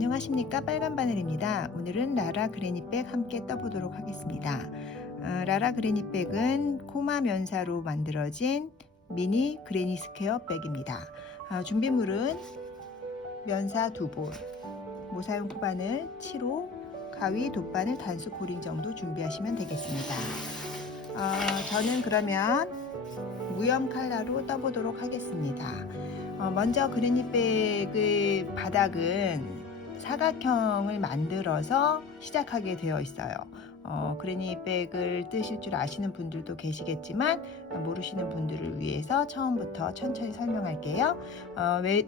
안녕하십니까, 빨간바늘입니다. 오늘은 라라 그레니백 함께 떠보도록 하겠습니다. 라라 그레니백은 코마 면사로 만들어진 미니 그레니 스퀘어 백입니다. 준비물은 면사 2볼, 모사용 코바늘 7호, 가위 돗바늘 단수 고링 정도 준비하시면 되겠습니다. 저는 그러면 무염 칼라로 떠보도록 하겠습니다. 먼저 그레니백의 바닥은 사각형을 만들어서 시작하게 되어 있어요. 그레니백을 뜨실 줄 아시는 분들도 계시겠지만 모르시는 분들을 위해서 처음부터 천천히 설명할게요.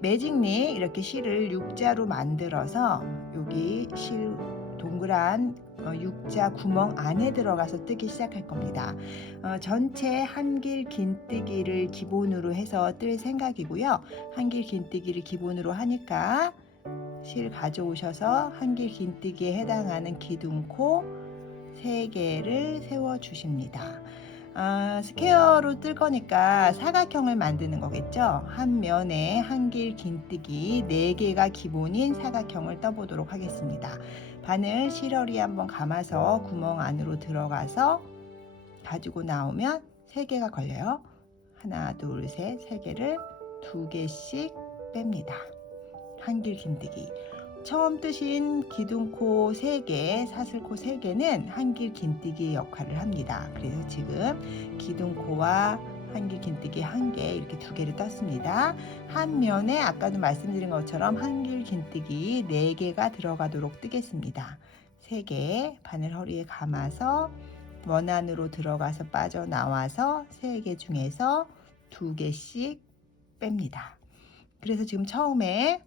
매직리 이렇게 실을 U자로 만들어서 여기 실 동그란 U자 구멍 안에 들어가서 뜨기 시작할 겁니다. 전체 한길 긴뜨기를 기본으로 해서 뜰 생각이고요. 한길 긴뜨기를 기본으로 하니까 실 가져오셔서 한길 긴뜨기에 해당하는 기둥코 3개를 세워 주십니다. 스퀘어로 뜰 거니까 사각형을 만드는 거겠죠. 한 면에 한길 긴뜨기 4개가 기본인 사각형을 떠보도록 하겠습니다. 바늘 실어리 한번 감아서 구멍 안으로 들어가서 가지고 나오면 3개가 걸려요. 하나, 둘, 셋, 3개를 2개씩 뺍니다. 한길 긴뜨기. 처음 뜨신 기둥코 3개, 사슬코 3개는 한길 긴뜨기의 역할을 합니다. 그래서 지금 기둥코와 한길 긴뜨기 1개, 이렇게 2개를 떴습니다. 한 면에 아까도 말씀드린 것처럼 한길 긴뜨기 4개가 들어가도록 뜨겠습니다. 3개, 바늘 허리에 감아서 원 안으로 들어가서 빠져나와서 3개 중에서 2개씩 뺍니다. 그래서 지금 처음에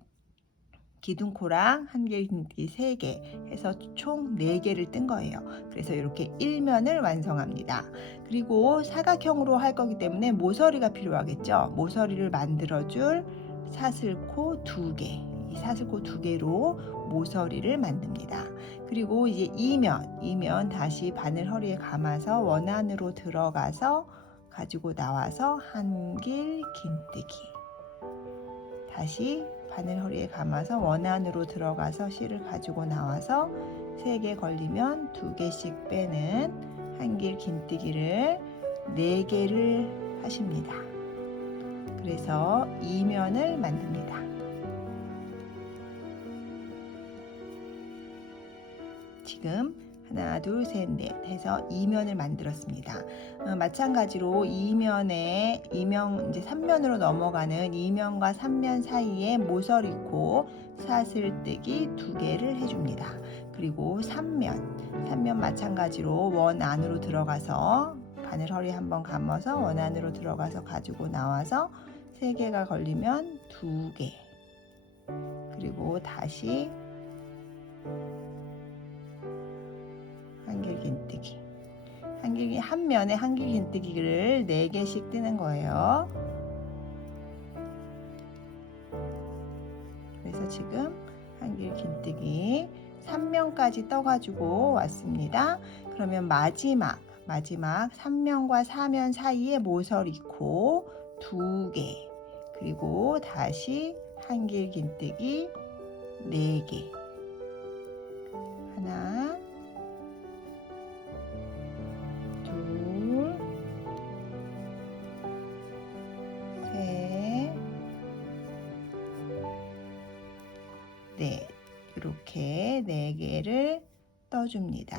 기둥코랑 한길 긴뜨기 3개 해서 총 4개를 뜬 거예요. 그래서 이렇게 1면을 완성합니다. 그리고 사각형으로 할 거기 때문에 모서리가 필요하겠죠. 모서리를 만들어줄 사슬코 2개, 이 사슬코 2개로 모서리를 만듭니다. 그리고 이제 2면 다시 바늘 허리에 감아서 원 안으로 들어가서 가지고 나와서 한길 긴뜨기, 다시 바늘 허리에 감아서 원 안으로 들어가서 실을 가지고 나와서 3개 걸리면 2개씩 빼는 한길 긴뜨기를 4개를 하십니다. 그래서 2면을 만듭니다. 지금 하나, 둘, 셋, 넷 해서 2면을 만들었습니다. 마찬가지로 2면에 이제 3면으로 넘어가는 2면과 3면 사이에 모서리코 사슬뜨기 2개를 해줍니다. 그리고 3면 마찬가지로 원 안으로 들어가서 바늘 허리 한번 감아서 원 안으로 들어가서 가지고 나와서 3개가 걸리면 2개, 그리고 다시 한길 긴뜨기, 한 면에 한길 긴뜨기를 4개씩 뜨는 거예요. 그래서 지금 한길 긴뜨기 3면까지 떠가지고 왔습니다. 그러면 마지막 3면과 4면 사이에 모서리코 2개, 그리고 다시 한길 긴뜨기 4개, 하나, 둘, 셋, 넷, 이렇게 4개를 떠줍니다.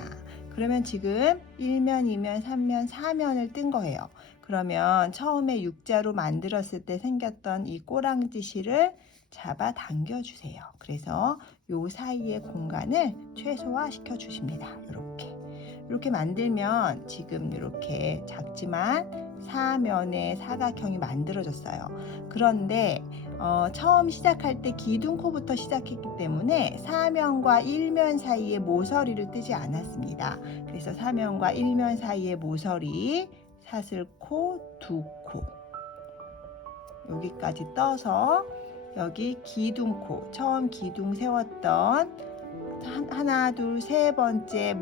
그러면 지금 1면, 2면, 3면, 4면을 뜬 거예요. 그러면 처음에 U자로 만들었을 때 생겼던 이 꼬랑지 실을 잡아 당겨 주세요. 그래서 요 사이의 공간을 최소화 시켜 주십니다. 이렇게 만들면 지금 이렇게 작지만 4면의 사각형이 만들어졌어요. 그런데 처음 시작할 때 기둥코부터 시작했기 때문에 4면과 1면 사이에 모서리를 뜨지 않았습니다. 그래서 4면과 1면 사이에 모서리 사슬코 2코, 여기까지 떠서 여기 기둥코, 처음 기둥 세웠던 하나, 둘, 3번째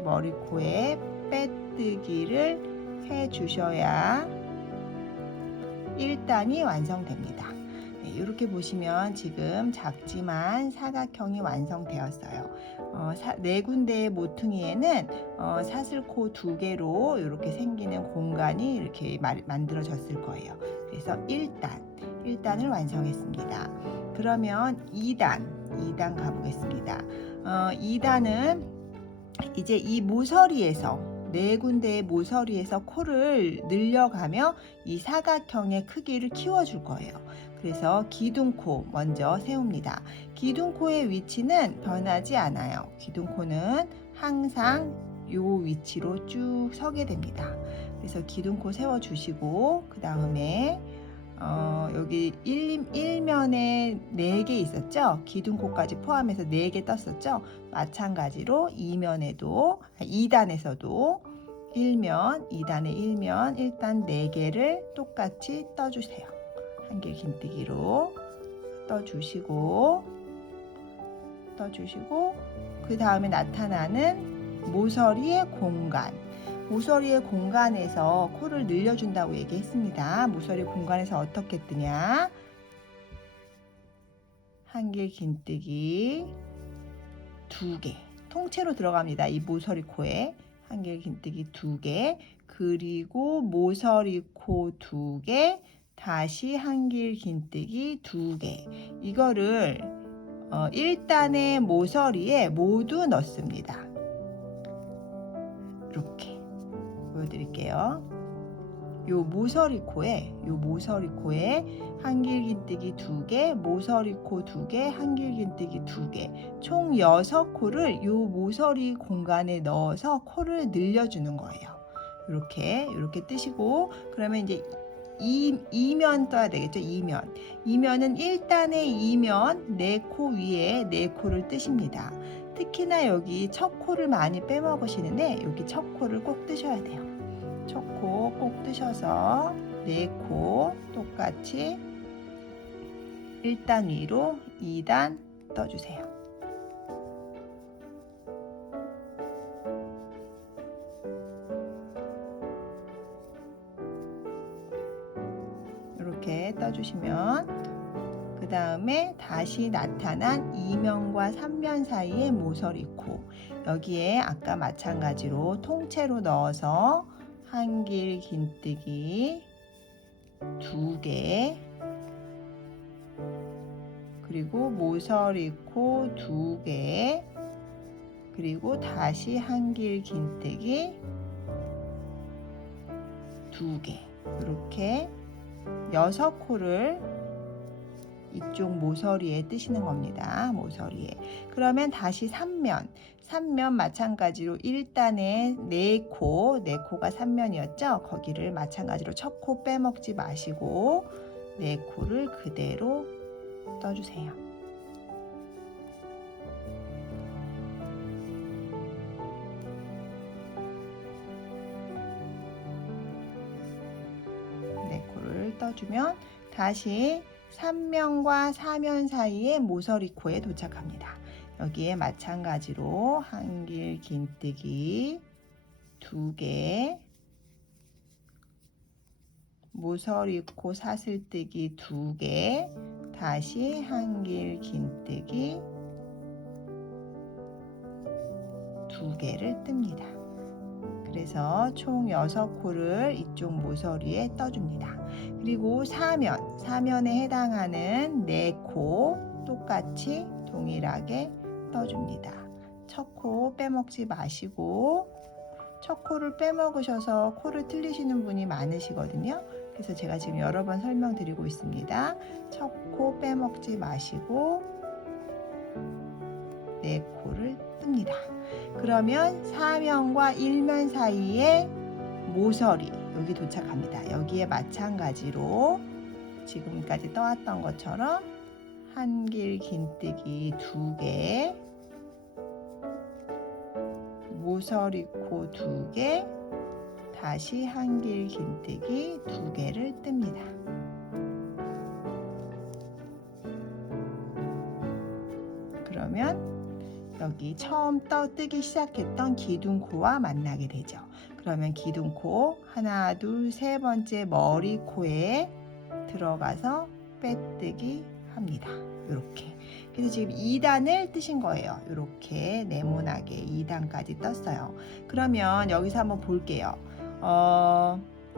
머리코에 빼뜨기를 해 주셔야 1단이 완성됩니다. 이렇게 보시면 지금 작지만 사각형이 완성되었어요. 네 군데의 모퉁이에는 사슬코 2개로 이렇게 생기는 공간이 이렇게 만들어졌을 거예요. 그래서 1단을 완성했습니다. 그러면 2단 가보겠습니다. 2단은 이제 이 모서리에서 네 군데의 모서리에서 코를 늘려가며 이 사각형의 크기를 키워줄 거예요. 그래서 기둥코 먼저 세웁니다. 기둥코의 위치는 변하지 않아요. 기둥코는 항상 이 위치로 쭉 서게 됩니다. 그래서 기둥코 세워주시고 그 다음에 여기 1면에 4개 있었죠? 기둥코까지 포함해서 4개 떴었죠? 마찬가지로 2면에도 2단에서도 1면, 2단의 1면, 1단 4개를 똑같이 떠주세요. 한길 긴뜨기로 떠주시고 그 다음에 나타나는 모서리의 공간, 모서리의 공간에서 코를 늘려준다고 얘기했습니다. 모서리 공간에서 어떻게 뜨냐? 한길 긴뜨기 2개 통째로 들어갑니다. 이 모서리 코에 한길 긴뜨기 2개, 그리고 모서리 코 2개, 다시 한길 긴뜨기 2개. 이거를 1단의 모서리에 모두 넣습니다. 이렇게 보여드릴게요. 요 모서리 코에 한길 긴뜨기 2개, 모서리 코 2개, 한길 긴뜨기 2개, 총 6코를 요 모서리 공간에 넣어서 코를 늘려주는 거예요. 이렇게 뜨시고, 그러면 이제 2면 떠야 되겠죠. 2면은 1단의 2면 4코 위에 4코를 뜨십니다. 특히나 여기 첫 코를 많이 빼먹으시는데 여기 첫 코를 꼭 뜨셔야 돼요. 첫 코 꼭 뜨셔서 4코 똑같이 1단 위로 2단 떠주세요. 이렇게 떠주시면 그 다음에 다시 나타난 2면과 3면 사이의 모서리코, 여기에 아까 마찬가지로 통째로 넣어서 한길 긴뜨기 2개, 그리고 모서리코 2개, 그리고 다시 한길 긴뜨기 2개, 이렇게 6코를 이쪽 모서리에 뜨시는 겁니다. 모서리에. 그러면 다시 3면 마찬가지로 1단에 4코가 3면이었죠. 거기를 마찬가지로 첫 코 빼먹지 마시고 4코를 그대로 떠주세요. 떠주면 다시 3면과 4면 사이의 모서리코에 도착합니다. 여기에 마찬가지로 한길 긴뜨기 2개, 모서리코 사슬뜨기 2개, 다시 한길 긴뜨기 2개를 뜹니다. 그래서 총 6코를 이쪽 모서리에 떠줍니다. 그리고 4면에 해당하는 4코 똑같이 동일하게 떠줍니다. 첫 코 빼먹지 마시고, 첫 코를 빼먹으셔서 코를 틀리시는 분이 많으시거든요. 그래서 제가 지금 여러 번 설명드리고 있습니다. 첫 코 빼먹지 마시고 4코를 뜹니다. 그러면 4면과 1면 사이에 모서리, 여기 도착합니다. 여기에 마찬가지로 지금까지 떠왔던 것처럼 한길 긴뜨기 2개, 모서리코 2개, 다시 한길 긴뜨기 2개를 뜹니다. 그러면 여기 처음 뜨기 시작했던 기둥코와 만나게 되죠. 그러면 기둥코 하나, 둘, 세 번째 머리코에 들어가서 빼뜨기 합니다. 이렇게. 그래서 지금 2단을 뜨신 거예요. 이렇게 네모나게 2단까지 떴어요. 그러면 여기서 한번 볼게요.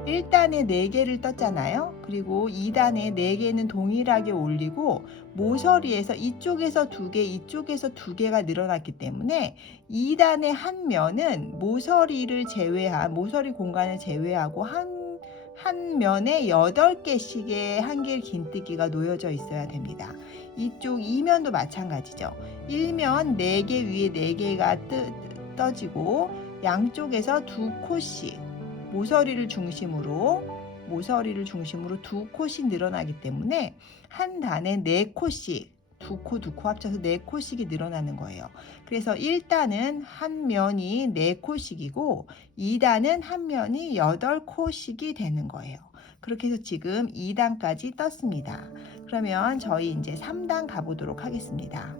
1단에 4개를 떴잖아요. 그리고 2단에 4개는 동일하게 올리고 모서리에서 이쪽에서 2개, 이쪽에서 2개가 늘어났기 때문에 2단의 한 면은 모서리를 제외한 모서리 공간을 제외하고 한 면에 8개씩의 한길 긴뜨기가 놓여져 있어야 됩니다. 이쪽 2면도 마찬가지죠. 1면 4개 위에 4개가 떠지고 양쪽에서 2코씩 모서리를 중심으로 2코씩 늘어나기 때문에 한 단에 4코씩 2코 2코 합쳐서 4코씩이 늘어나는 거예요. 그래서 1단은 한 면이 4코씩이고 2단은 한 면이 8코씩이 되는 거예요. 그렇게 해서 지금 2단까지 떴습니다. 그러면 저희 이제 3단 가보도록 하겠습니다.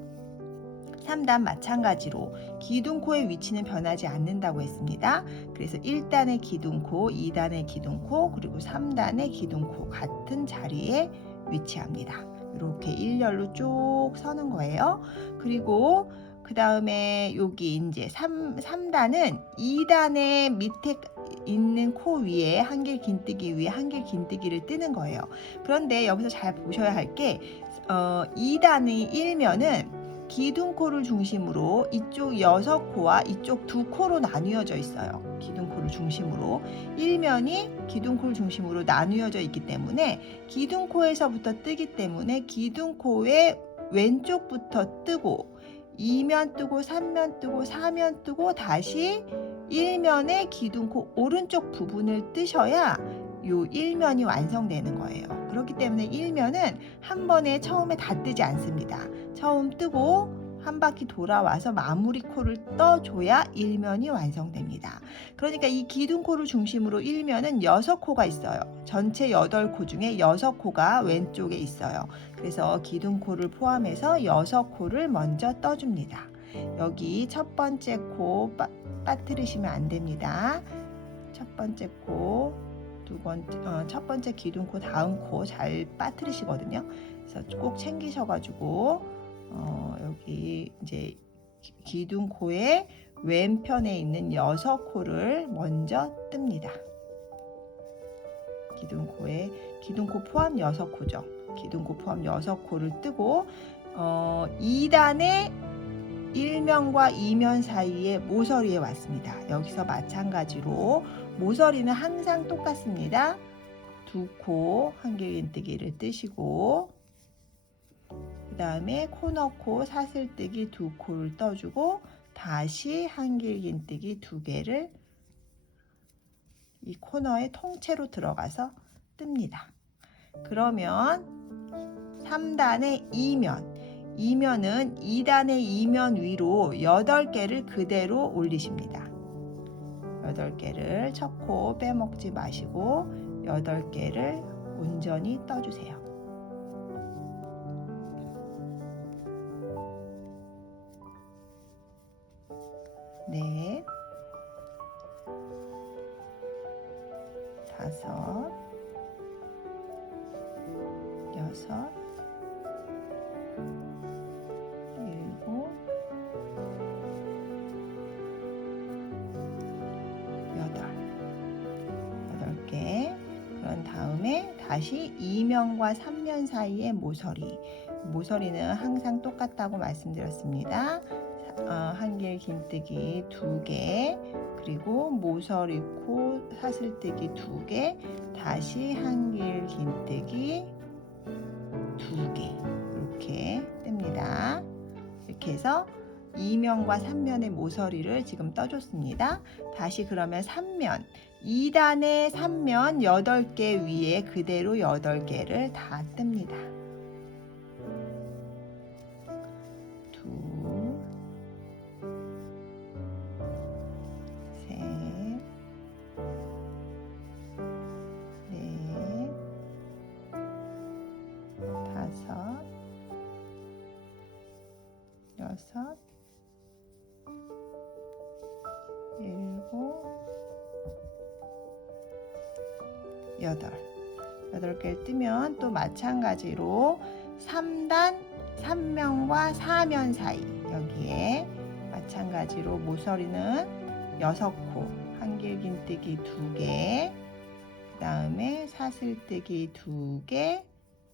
3단 마찬가지로 기둥코의 위치는 변하지 않는다고 했습니다. 그래서 1단의 기둥코, 2단의 기둥코, 그리고 3단의 기둥코 같은 자리에 위치합니다. 이렇게 일렬로 쭉 서는 거예요. 그리고 그 다음에 여기 이제 3단은 2단의 밑에 있는 코 위에 한길 긴뜨기 위에 한길 긴뜨기를 뜨는 거예요. 그런데 여기서 잘 보셔야 할 게 2단의 1면은 기둥코를 중심으로 이쪽 6코와 이쪽 2코로 나뉘어져 있어요. 기둥코를 중심으로 1면이 기둥코를 중심으로 나뉘어져 있기 때문에 기둥코에서부터 뜨기 때문에 기둥코의 왼쪽부터 뜨고 2면 뜨고 3면 뜨고 4면 뜨고 다시 1면의 기둥코 오른쪽 부분을 뜨셔야 요 1면이 완성되는 거예요. 그렇기 때문에 1면은 한 번에 처음에 다 뜨지 않습니다. 처음 뜨고 한 바퀴 돌아와서 마무리 코를 떠줘야 1면이 완성됩니다. 그러니까 이 기둥코를 중심으로 1면은 6코가 있어요. 전체 8코 중에 6코가 왼쪽에 있어요. 그래서 기둥코를 포함해서 6코를 먼저 떠줍니다. 여기 첫 번째 코 빠뜨리시면 안 됩니다. 첫 번째 코, 첫 번째 기둥코 다음 코 잘 빠뜨리시거든요. 그래서 꼭 챙기셔가지고 여기 이제 기둥코의 왼편에 있는 6코를 먼저 뜹니다. 기둥코 포함 6코죠. 기둥코 포함 6코를 뜨고 2단의 1면과 2면 사이에 모서리에 왔습니다. 여기서 마찬가지로 모서리는 항상 똑같습니다. 2코 한길 긴뜨기를 뜨시고 그 다음에 코너코 사슬뜨기 2코를 떠주고 다시 한길 긴뜨기 2개를 이 코너에 통째로 들어가서 뜹니다. 그러면 3단의 2면은 2단의 2면 위로 8개를 그대로 올리십니다. 8개를 첫 코 빼먹지 마시고 8개를 온전히 떠주세요. 넷, 5, 6, 7, 8개. 그런 다음에 다시 2면과 3면 사이의 모서리는 항상 똑같다고 말씀드렸습니다. 한길 긴뜨기 2개, 그리고 모서리 코 사슬뜨기 2개, 다시 한길 긴뜨기 2개 이렇게 뜹니다. 이렇게 해서 2면과 3면의 모서리를 지금 떠줬습니다. 다시 그러면 3면 2단의 3면 8개 위에 그대로 8개를 다 뜹니다. 여섯, 일곱, 여덟. 8개를 뜨면 또 마찬가지로 3단 3면과 4면 사이 여기에 마찬가지로 모서리는 6코, 한길긴뜨기 2개, 그 다음에 사슬뜨기 2개,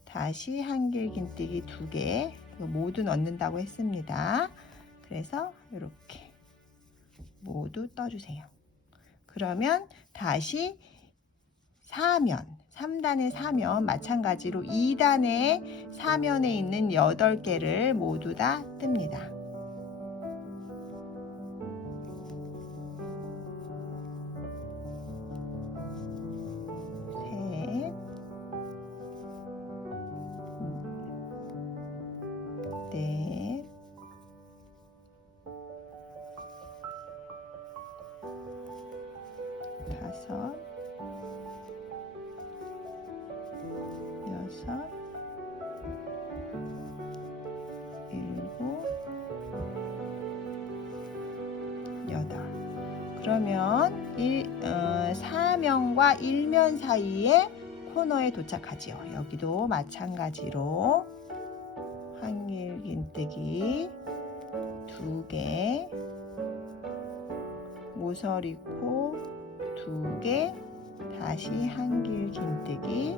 다시 한길긴뜨기 2개 모두 넣는다고 했습니다. 그래서 이렇게 모두 떠주세요. 그러면 다시 4면, 3단의 4면 마찬가지로 2단의 4면에 있는 8개를 모두 다 뜹니다. 셋, 넷, 다섯, 여섯, 일곱, 여덟. 그러면 4면과 1면 사이에 코너에 도착하지요. 여기도 마찬가지로 한길긴뜨기 2개, 모서리코 2개, 다시 한길긴뜨기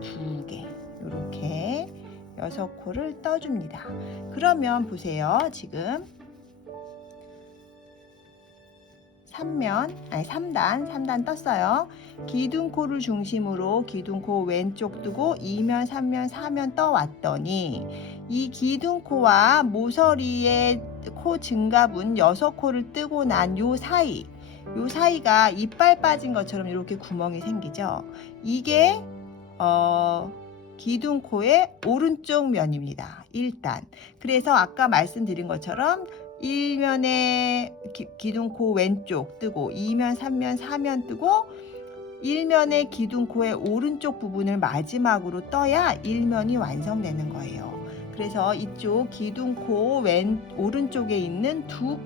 2개, 이렇게 6코를 떠줍니다. 그러면 보세요. 지금 3단 떴어요. 기둥코를 중심으로 기둥코 왼쪽 뜨고 2면, 3면, 4면 떠왔더니 이 기둥코와 모서리의 코 증갑은 6코를 뜨고 난 요 사이가 이빨 빠진 것처럼 이렇게 구멍이 생기죠. 이게 기둥코의 오른쪽 면입니다. 1단. 그래서 아까 말씀드린 것처럼 1면에 기둥코 왼쪽 뜨고 2면, 3면, 4면 뜨고 1면의 기둥코의 오른쪽 부분을 마지막으로 떠야 1면이 완성되는 거예요. 그래서 이쪽 기둥코 오른쪽에 있는 두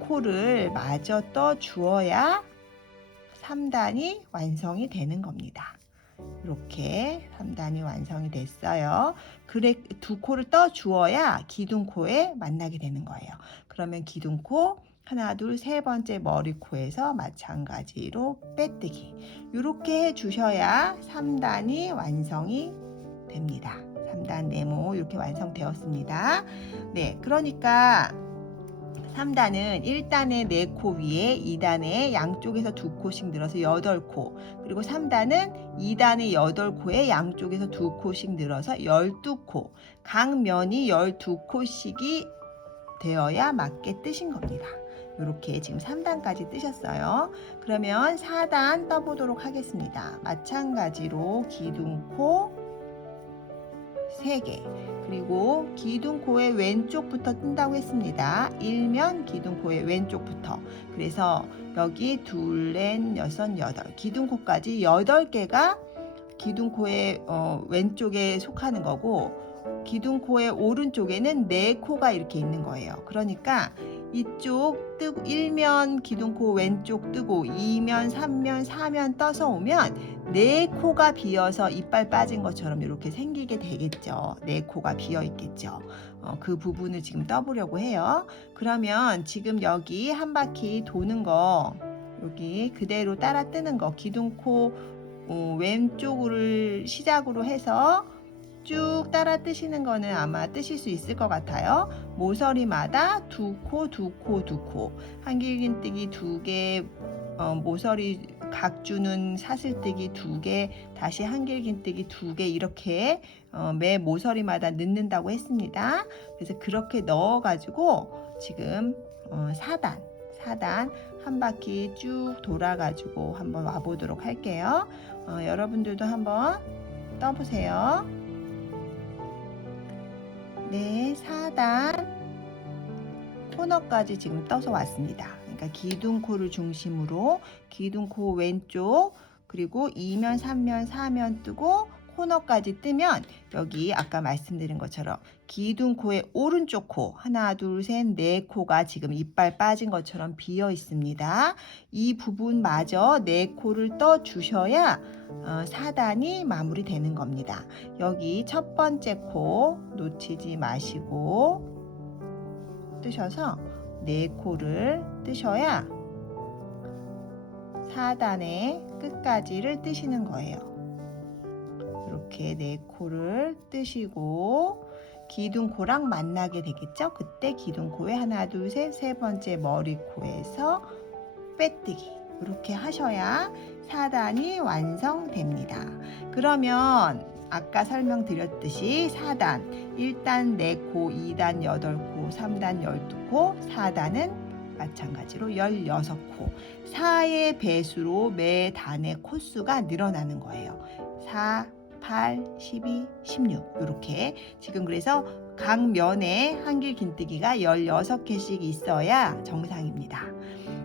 코를 마저 떠 주어야 3단이 완성이 되는 겁니다. 이렇게 3단이 완성이 됐어요. 그래 두 코를 떠 주어야 기둥코에 만나게 되는 거예요. 그러면 기둥코 하나, 둘, 세 번째 머리코에서 마찬가지로 빼뜨기. 이렇게 해 주셔야 3단이 완성이 됩니다. 3단 네모 이렇게 완성되었습니다. 네, 그러니까 3단은 1단의 4코 위에 2단의 양쪽에서 2코씩 늘어서 8코, 그리고 3단은 2단의 8코에 양쪽에서 2코씩 늘어서 12코, 각 면이 12코씩이 되어야 맞게 뜨신 겁니다. 이렇게 지금 3단까지 뜨셨어요. 그러면 4단 떠보도록 하겠습니다. 마찬가지로 기둥코 3개, 그리고 기둥코의 왼쪽부터 뜬다고 했습니다. 1면 기둥코의 왼쪽부터. 그래서 여기 둘, 넷, 여섯, 여덟, 기둥코까지 8개가 기둥코의 왼쪽에 속하는 거고, 기둥코의 오른쪽에는 4코가 이렇게 있는 거예요. 그러니까 이쪽 뜨고 1면 기둥코 왼쪽 뜨고 2면, 3면, 4면 떠서 오면 4코가 비어서 이빨 빠진 것처럼 이렇게 생기게 되겠죠. 4코가 비어 있겠죠. 그 부분을 지금 떠보려고 해요. 그러면 지금 여기 한 바퀴 도는 거, 여기 그대로 따라 뜨는 거, 기둥코 왼쪽을 시작으로 해서 쭉 따라 뜨시는 거는 아마 뜨실 수 있을 것 같아요. 모서리마다 2코, 2코, 2코, 한길긴뜨기 2개, 모서리 각주는 사슬뜨기 2개, 다시 한길긴뜨기 2개, 이렇게 매 모서리마다 넣는다고 했습니다. 그래서 그렇게 넣어가지고 지금 4단 한 바퀴 쭉 돌아가지고 한번 와보도록 할게요. 여러분들도 한번 떠보세요. 네, 4단 코너까지 지금 떠서 왔습니다. 그러니까 기둥코를 중심으로 기둥코 왼쪽, 그리고 2면, 3면, 4면 뜨고 코너까지 뜨면 여기 아까 말씀드린 것처럼 기둥코의 오른쪽 코 하나 둘 셋 네 코가 지금 이빨 빠진 것처럼 비어 있습니다. 이 부분마저 네 코를 떠 주셔야 4단이 마무리되는 겁니다. 여기 첫 번째 코 놓치지 마시고 뜨셔서 네 코를 뜨셔야 4단의 끝까지를 뜨시는 거예요. 이렇게 네 코를 뜨시고 기둥코랑 만나게 되겠죠? 그때 기둥코에 하나 둘 셋 세 번째 머리코에서 빼뜨기 이렇게 하셔야 4단이 완성됩니다. 그러면 아까 설명드렸듯이 4단 1단 4코, 2단 8코, 3단 12코, 4단은 마찬가지로 16코 4의 배수로 매 단의 코수가 늘어나는 거예요. 4, 8, 12, 16 이렇게 지금 그래서 각 면에 한길 긴뜨기가 16개씩 있어야 정상입니다.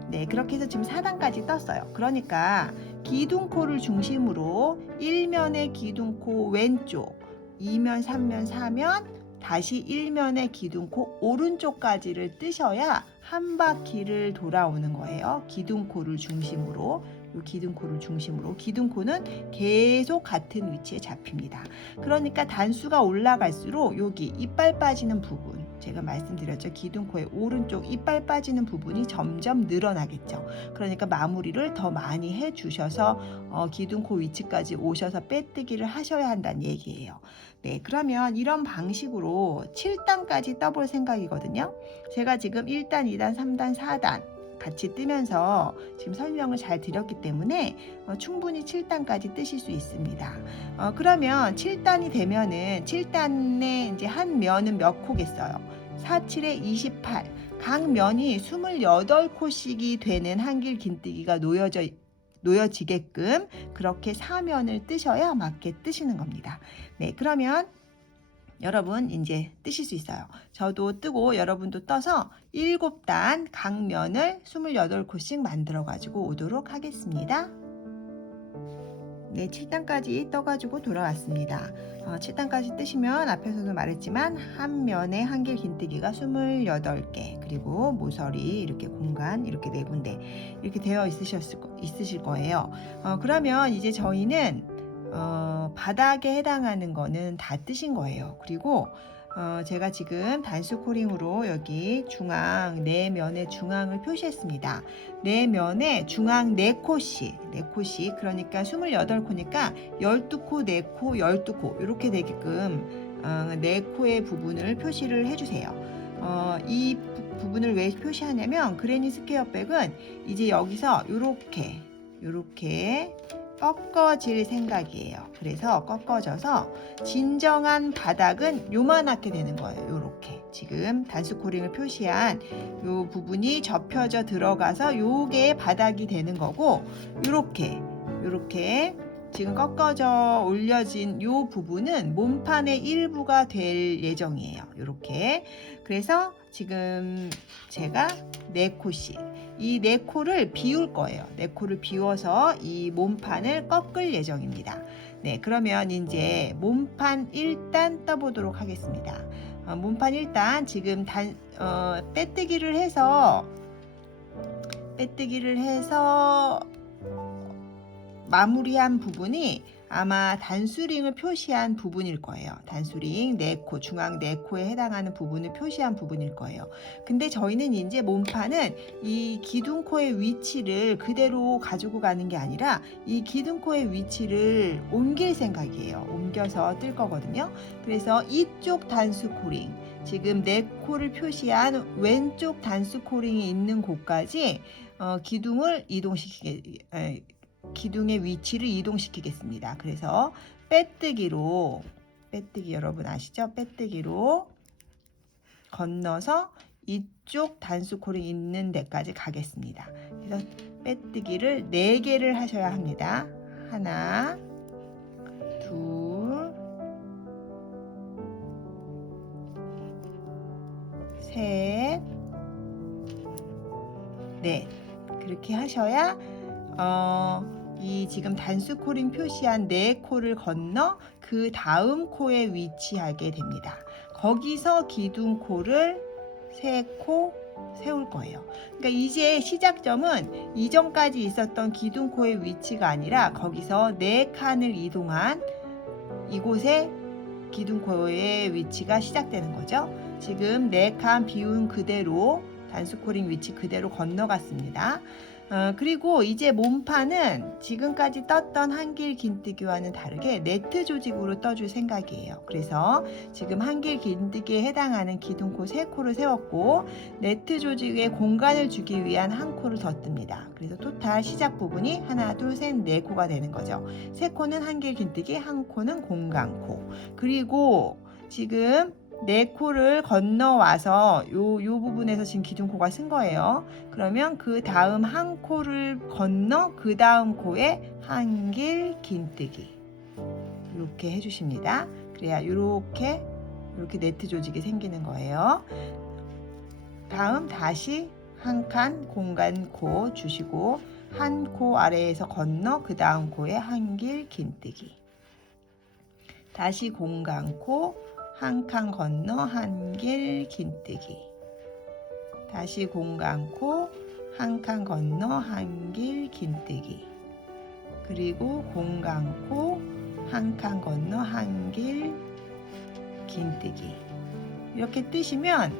네, 그렇게 해서 지금 4단까지 떴어요. 그러니까 기둥코를 중심으로 1면의 기둥코 왼쪽, 2면, 3면, 4면 다시 1면의 기둥코 오른쪽까지를 뜨셔야 한 바퀴를 돌아오는 거예요. 기둥코를 중심으로. 이 기둥코를 중심으로 기둥코는 계속 같은 위치에 잡힙니다. 그러니까 단수가 올라갈수록 여기 이빨 빠지는 부분 제가 말씀드렸죠. 기둥코의 오른쪽 이빨 빠지는 부분이 점점 늘어나겠죠. 그러니까 마무리를 더 많이 해주셔서 기둥코 위치까지 오셔서 빼뜨기를 하셔야 한다는 얘기예요. 네, 그러면 이런 방식으로 7단까지 떠볼 생각이거든요. 제가 지금 1단, 2단, 3단, 4단 같이 뜨면서 지금 설명을 잘 드렸기 때문에 충분히 7단까지 뜨실 수 있습니다. 그러면 7단이 되면은 7단의 이제 한 면은 몇 코겠어요? 4, 7에 28. 각 면이 28코씩이 되는 한길 긴뜨기가 놓여지게끔 그렇게 4면을 뜨셔야 맞게 뜨시는 겁니다. 네, 그러면 여러분 이제 뜨실 수 있어요. 저도 뜨고 여러분도 떠서 7단 각 면을 28코씩 만들어 가지고 오도록 하겠습니다. 네, 7단까지 떠가지고 돌아왔습니다. 7단까지 뜨시면 앞에서도 말했지만 한 면에 한길 긴뜨기가 28개 그리고 모서리 이렇게 공간 이렇게 4군데 이렇게 되어 있으실 거예요. 그러면 이제 저희는 바닥에 해당하는 거는 다 뜨신 거예요. 그리고 제가 지금 단수 코링으로 여기 중앙 4면의 중앙을 표시했습니다. 4면에 중앙 4코씩 그러니까 28코니까 12코, 4코, 12코 이렇게 되게끔 4코의 부분을 표시를 해주세요. 이 부분을 왜 표시하냐면 그레니 스퀘어백은 이제 여기서 이렇게 꺾어질 생각이에요. 그래서 꺾어져서 진정한 바닥은 요만하게 되는 거예요. 요렇게 지금 단수 코링을 표시한 요 부분이 접혀져 들어가서 요게 바닥이 되는 거고 요렇게 지금 꺾어져 올려진 요 부분은 몸판의 일부가 될 예정이에요. 요렇게 그래서 지금 제가 4코씩 이 4코를 비울 거예요. 4코를 비워서 이 몸판을 꺾을 예정입니다. 네, 그러면 이제 몸판 1단 떠보도록 하겠습니다. 몸판 1단 지금 빼뜨기를 해서 마무리한 부분이 아마 단수링을 표시한 부분일 거예요. 단수링 4코, 중앙 4코에 해당하는 부분을 표시한 부분일 거예요. 근데 저희는 이제 몸판은 이 기둥코의 위치를 그대로 가지고 가는 게 아니라 이 기둥코의 위치를 옮길 생각이에요. 옮겨서 뜰 거거든요. 그래서 이쪽 단수 코링, 지금 4코를 표시한 왼쪽 단수 코링이 있는 곳까지 기둥의 위치를 이동시키겠습니다. 그래서 빼뜨기 여러분 아시죠? 빼뜨기로 건너서 이쪽 단수 코링 있는 데까지 가겠습니다. 그래서 빼뜨기를 4개를 하셔야 합니다. 하나, 둘, 셋, 넷. 그렇게 하셔야 이 지금 단수코링 표시한 네 코를 건너 그 다음 코에 위치하게 됩니다. 거기서 기둥코를 3코 세울 거예요. 그러니까 이제 시작점은 이전까지 있었던 기둥코의 위치가 아니라 거기서 4칸을 이동한 이곳에 기둥코의 위치가 시작되는 거죠. 지금 4칸 비운 그대로 단수코링 위치 그대로 건너갔습니다. 그리고 이제 몸판은 지금까지 떴던 한길 긴뜨기와는 다르게 네트 조직으로 떠줄 생각이에요. 그래서 지금 한길 긴뜨기에 해당하는 기둥코 3코를 세웠고 네트 조직에 공간을 주기 위한 한 코를 더 뜹니다. 그래서 토탈 시작 부분이 하나, 둘, 셋, 4코가 되는 거죠. 3코는 한길 긴뜨기, 한 코는 공간코. 그리고 지금 4코를 건너와서 요 부분에서 지금 기둥코가 쓴 거예요. 그러면 그 다음 한 코를 건너 그 다음 코에 한길 긴뜨기 이렇게 해주십니다. 그래야 이렇게 네트 조직이 생기는 거예요. 다음 다시 한 칸 공간코 주시고 한 코 아래에서 건너 그 다음 코에 한길 긴뜨기, 다시 공간코 한 칸 건너 한길 긴뜨기, 다시 공간코 한 칸 건너 한길 긴뜨기, 그리고 공간코 한 칸 건너 한길 긴뜨기. 이렇게 뜨시면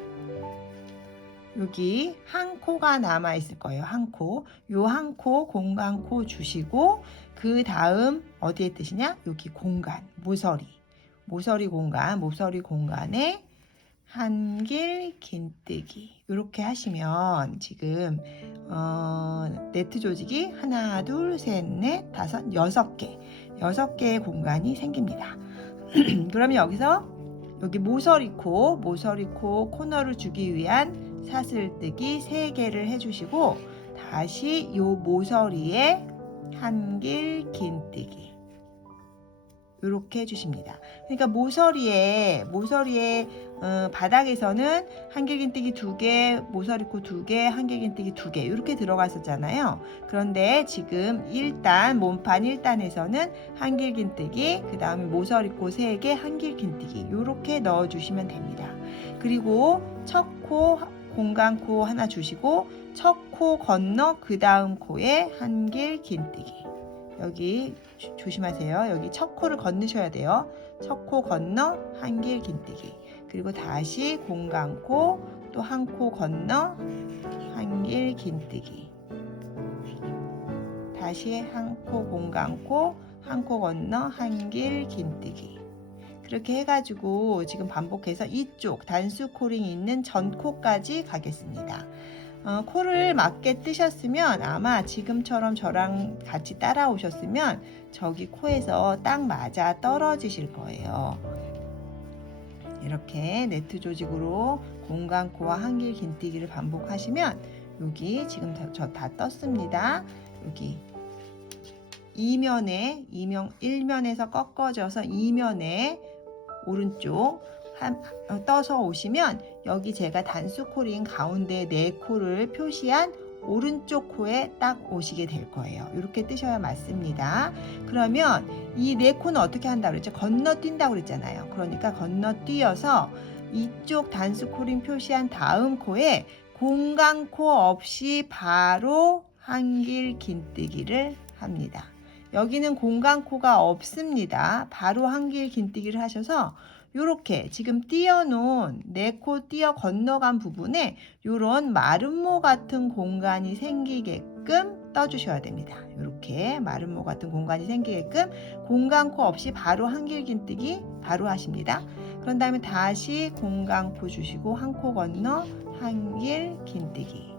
여기 한 코가 남아 있을 거예요. 한 코. 요 한 코 공간코 주시고 그 다음 어디에 뜨시냐? 여기 공간, 모서리 공간에 한길 긴뜨기 이렇게 하시면 지금 네트 조직이 하나, 둘, 셋, 넷, 다섯, 6개의 공간이 생깁니다. 그러면 여기서 여기 모서리코 코너를 주기 위한 사슬뜨기 3개를 해주시고 다시 요 모서리에 한길 긴뜨기 이렇게 해주십니다. 그러니까 모서리에 바닥에서는 한길긴뜨기 2개, 모서리코 2개, 한길긴뜨기 2개 이렇게 들어갔었잖아요. 그런데 지금 몸판 1단에서는 한길긴뜨기, 그 다음에 모서리코 3개, 한길긴뜨기 이렇게 넣어주시면 됩니다. 그리고 첫 코 공간코 하나 주시고 첫 코 건너 그 다음 코에 한길긴뜨기. 여기 조심하세요. 여기 첫 코를 건너셔야 돼요. 첫 코 건너 한길 긴뜨기. 그리고 다시 공간코 또 한 코 건너 한길 긴뜨기. 다시 한 코 공간코 한 코 건너 한길 긴뜨기. 그렇게 해가지고 지금 반복해서 이쪽 단수코링이 있는 전 코까지 가겠습니다. 코를 맞게 뜨셨으면 아마 지금처럼 저랑 같이 따라오셨으면 저기 코에서 딱 맞아 떨어지실 거예요. 이렇게 네트 조직으로 공간코와 한길 긴뜨기를 반복하시면 여기 지금 저 다 떴습니다. 여기 1면에서 꺾어져서 2면에 오른쪽 떠서 오시면 여기 제가 단수코링 가운데 4코를 표시한 오른쪽 코에 딱 오시게 될 거예요. 이렇게 뜨셔야 맞습니다. 그러면 이 4코는 어떻게 한다고 그랬죠? 건너뛴다고 그랬잖아요. 그러니까 건너뛰어서 이쪽 단수코링 표시한 다음 코에 공간코 없이 바로 한길 긴뜨기를 합니다. 여기는 공간코가 없습니다. 바로 한길 긴뜨기를 하셔서 이렇게 지금 띄어놓은 4코 띄어 건너간 부분에 이런 마름모 같은 공간이 생기게끔 떠주셔야 됩니다. 이렇게 마름모 같은 공간이 생기게끔 공간코 없이 바로 한길 긴뜨기 바로 하십니다. 그런 다음에 다시 공간코 주시고 한 코 건너 한길 긴뜨기.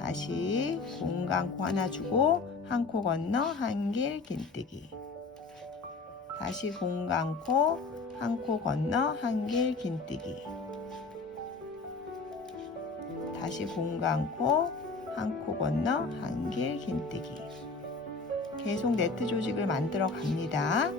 다시 공간코 하나 주고 한 코 건너 한길 긴뜨기. 다시 공간코 한 코 건너 한길 긴뜨기. 다시 공간코 한 코 건너 한길 긴뜨기. 계속 네트 조직을 만들어 갑니다.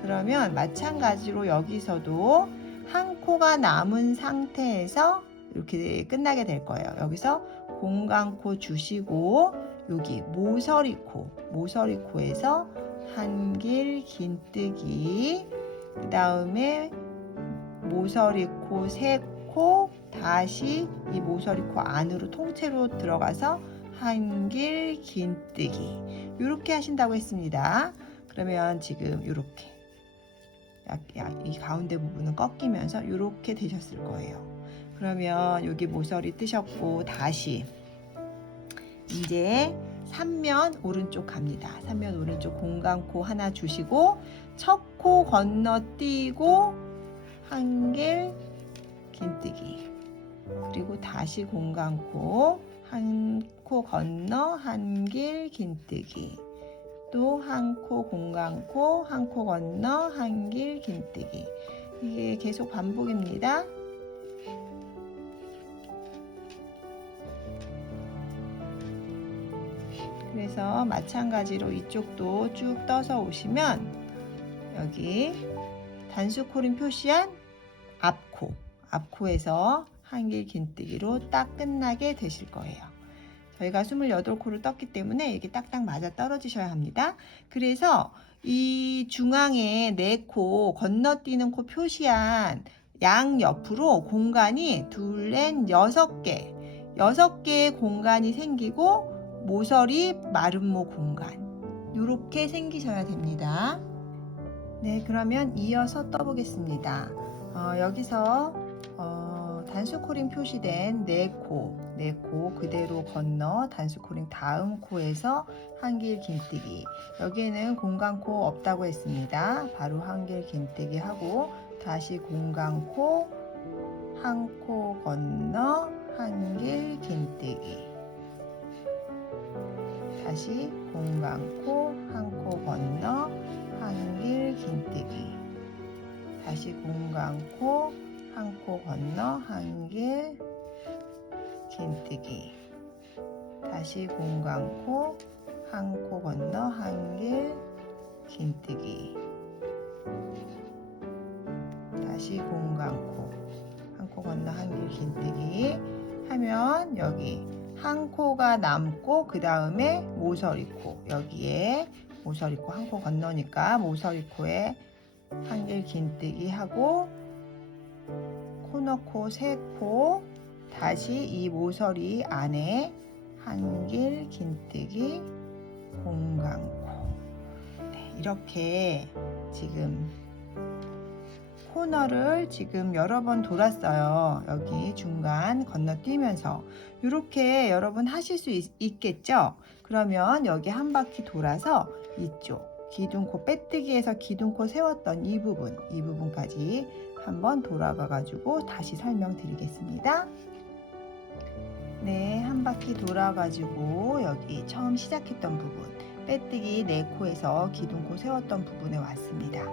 그러면 마찬가지로 여기서도 한 코가 남은 상태에서 이렇게 끝나게 될 거예요. 여기서 공간코 주시고 여기 모서리코에서 한길 긴뜨기, 그 다음에 모서리코 3코, 다시 이 모서리코 안으로 통째로 들어가서 한길 긴뜨기, 이렇게 하신다고 했습니다. 그러면 지금 이렇게 이 가운데 부분은 꺾이면서 이렇게 되셨을 거예요. 그러면 여기 모서리 뜨셨고, 다시 이제 3면 오른쪽 갑니다. 3면 오른쪽 공간코 하나 주시고 첫 코 건너뛰고 한길 긴뜨기, 그리고 다시 공간코 한 코 건너 한길 긴뜨기, 또 한 코 공간코 한 코 건너 한길 긴뜨기. 이게 계속 반복입니다. 그래서 마찬가지로 이쪽도 쭉 떠서 오시면 여기 단수코린 표시한 앞코에서 한길 긴뜨기로 딱 끝나게 되실 거예요. 저희가 28코를 떴기 때문에 이게 딱딱 맞아 떨어지셔야 합니다. 그래서 이 중앙에 4코 건너뛰는 코 표시한 양 옆으로 공간이 둘, 넷, 6개의 공간이 생기고 모서리 마름모 공간, 이렇게 생기셔야 됩니다. 네, 그러면 이어서 떠보겠습니다. 여기서 단수코링 표시된 4코 그대로 건너 단수코링 다음 코에서 한길 긴뜨기. 여기에는 공간코 없다고 했습니다. 바로 한길 긴뜨기 하고 다시 공간코 한 코 건너 한길 긴뜨기, 다시 공간코 한 코 건너 한길 긴뜨기, 다시 공간코 한 코 건너 한길 긴뜨기, 다시 공간코 한 코 건너 한길 긴뜨기, 다시 공간코 한 코 건너 한길 긴뜨기 하면 여기 한 코가 남고, 그 다음에 모서리코, 여기에 모서리코 한 코 건너니까 모서리코에 한길 긴뜨기 하고 코너코 3코, 다시 이 모서리 안에 한길 긴뜨기, 공간코. 네, 이렇게 지금 코너를 지금 여러 번 돌았어요. 여기 중간 건너뛰면서 이렇게 여러분 하실 수 있겠죠? 그러면 여기 한 바퀴 돌아서 이쪽 기둥코 빼뜨기에서 기둥코 세웠던 이 부분까지 한번 돌아가 가지고 다시 설명드리겠습니다. 네, 한 바퀴 돌아 가지고 여기 처음 시작했던 부분, 빼뜨기 4코에서 기둥코 세웠던 부분에 왔습니다.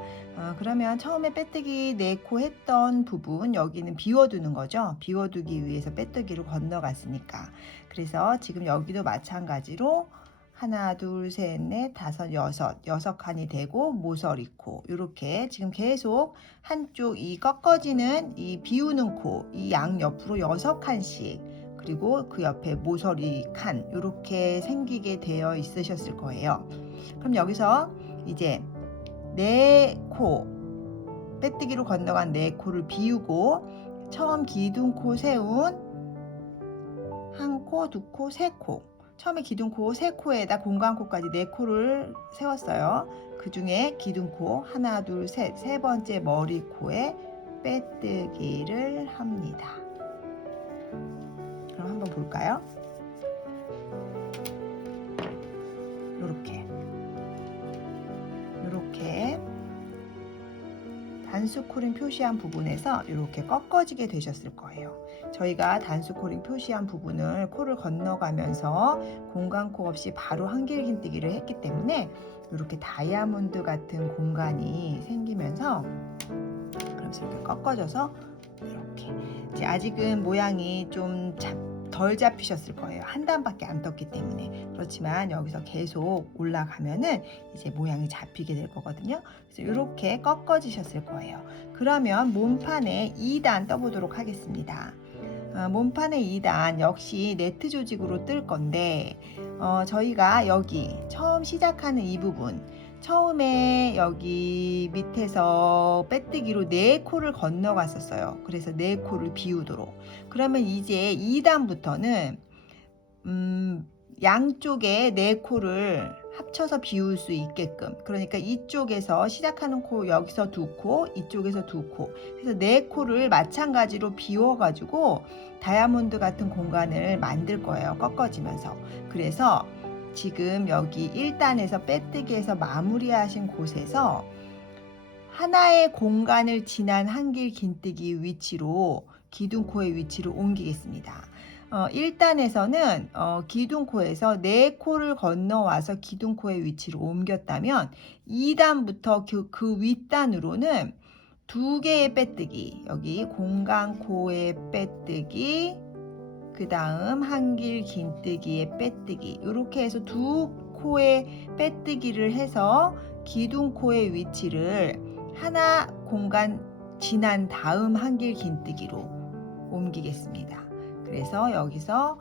그러면 처음에 빼뜨기 4코 했던 부분, 여기는 비워두는 거죠. 비워두기 위해서 빼뜨기로 건너갔으니까. 그래서 지금 여기도 마찬가지로 하나, 둘, 셋, 넷, 다섯, 여섯 칸이 되고 모서리코, 이렇게 지금 계속 한쪽 이 꺾어지는 이 비우는 코, 이 양 옆으로 6칸씩, 그리고 그 옆에 모서리 칸, 이렇게 생기게 되어 있으셨을 거예요. 그럼 여기서 이제 4코, 빼뜨기로 건너간 4코를 비우고 처음 기둥코 세운 1코, 2코, 3코, 처음에 기둥코 3코에다 공간코까지 4코를 세웠어요. 그 중에 기둥코 하나, 둘, 셋, 세 번째 머리코에 빼뜨기를 합니다. 그럼 한번 볼까요? 이렇게 단수코링 표시한 부분에서 이렇게 꺾어지게 되셨을 거예요. 저희가 단수코링 표시한 부분을 코를 건너가면서 공간코 없이 바로 한길 긴뜨기를 했기 때문에 이렇게 다이아몬드 같은 공간이 생기면서 그러면서 이렇게 꺾어져서 이렇게, 이제 아직은 모양이 좀 덜 잡히셨을 거예요. 한 단밖에 안 떴기 때문에. 그렇지만 여기서 계속 올라가면은 이제 모양이 잡히게 될 거거든요. 그래서 이렇게 꺾어지셨을 거예요. 그러면 몸판에 2단 떠보도록 하겠습니다. 몸판의 2단 역시 네트 조직으로 뜰 건데 저희가 여기 처음 시작하는 이 부분 처음에 여기 밑에서 빼뜨기로 4코를 건너갔었어요. 그래서 4코를 비우도록. 그러면 이제 2단부터는 양쪽에 4코를 합쳐서 비울 수 있게끔, 그러니까 이쪽에서 시작하는 코 여기서 2코, 이쪽에서 2코, 그래서 4코를 마찬가지로 비워가지고 다이아몬드 같은 공간을 만들 거예요. 꺾어지면서. 그래서 지금 여기 1단에서 빼뜨기에서 마무리하신 곳에서 하나의 공간을 지난 한길 긴뜨기 위치로 기둥코의 위치를 옮기겠습니다. 1단에서는 기둥코에서 4코를 건너와서 기둥코의 위치를 옮겼다면 2단부터 그 윗단으로는 2개의 빼뜨기, 여기 공간코의 빼뜨기, 그 다음 한길 긴뜨기의 빼뜨기, 이렇게 해서 2코의 빼뜨기를 해서 기둥코의 위치를 하나 공간 지난 다음 한길 긴뜨기로 옮기겠습니다. 그래서 여기서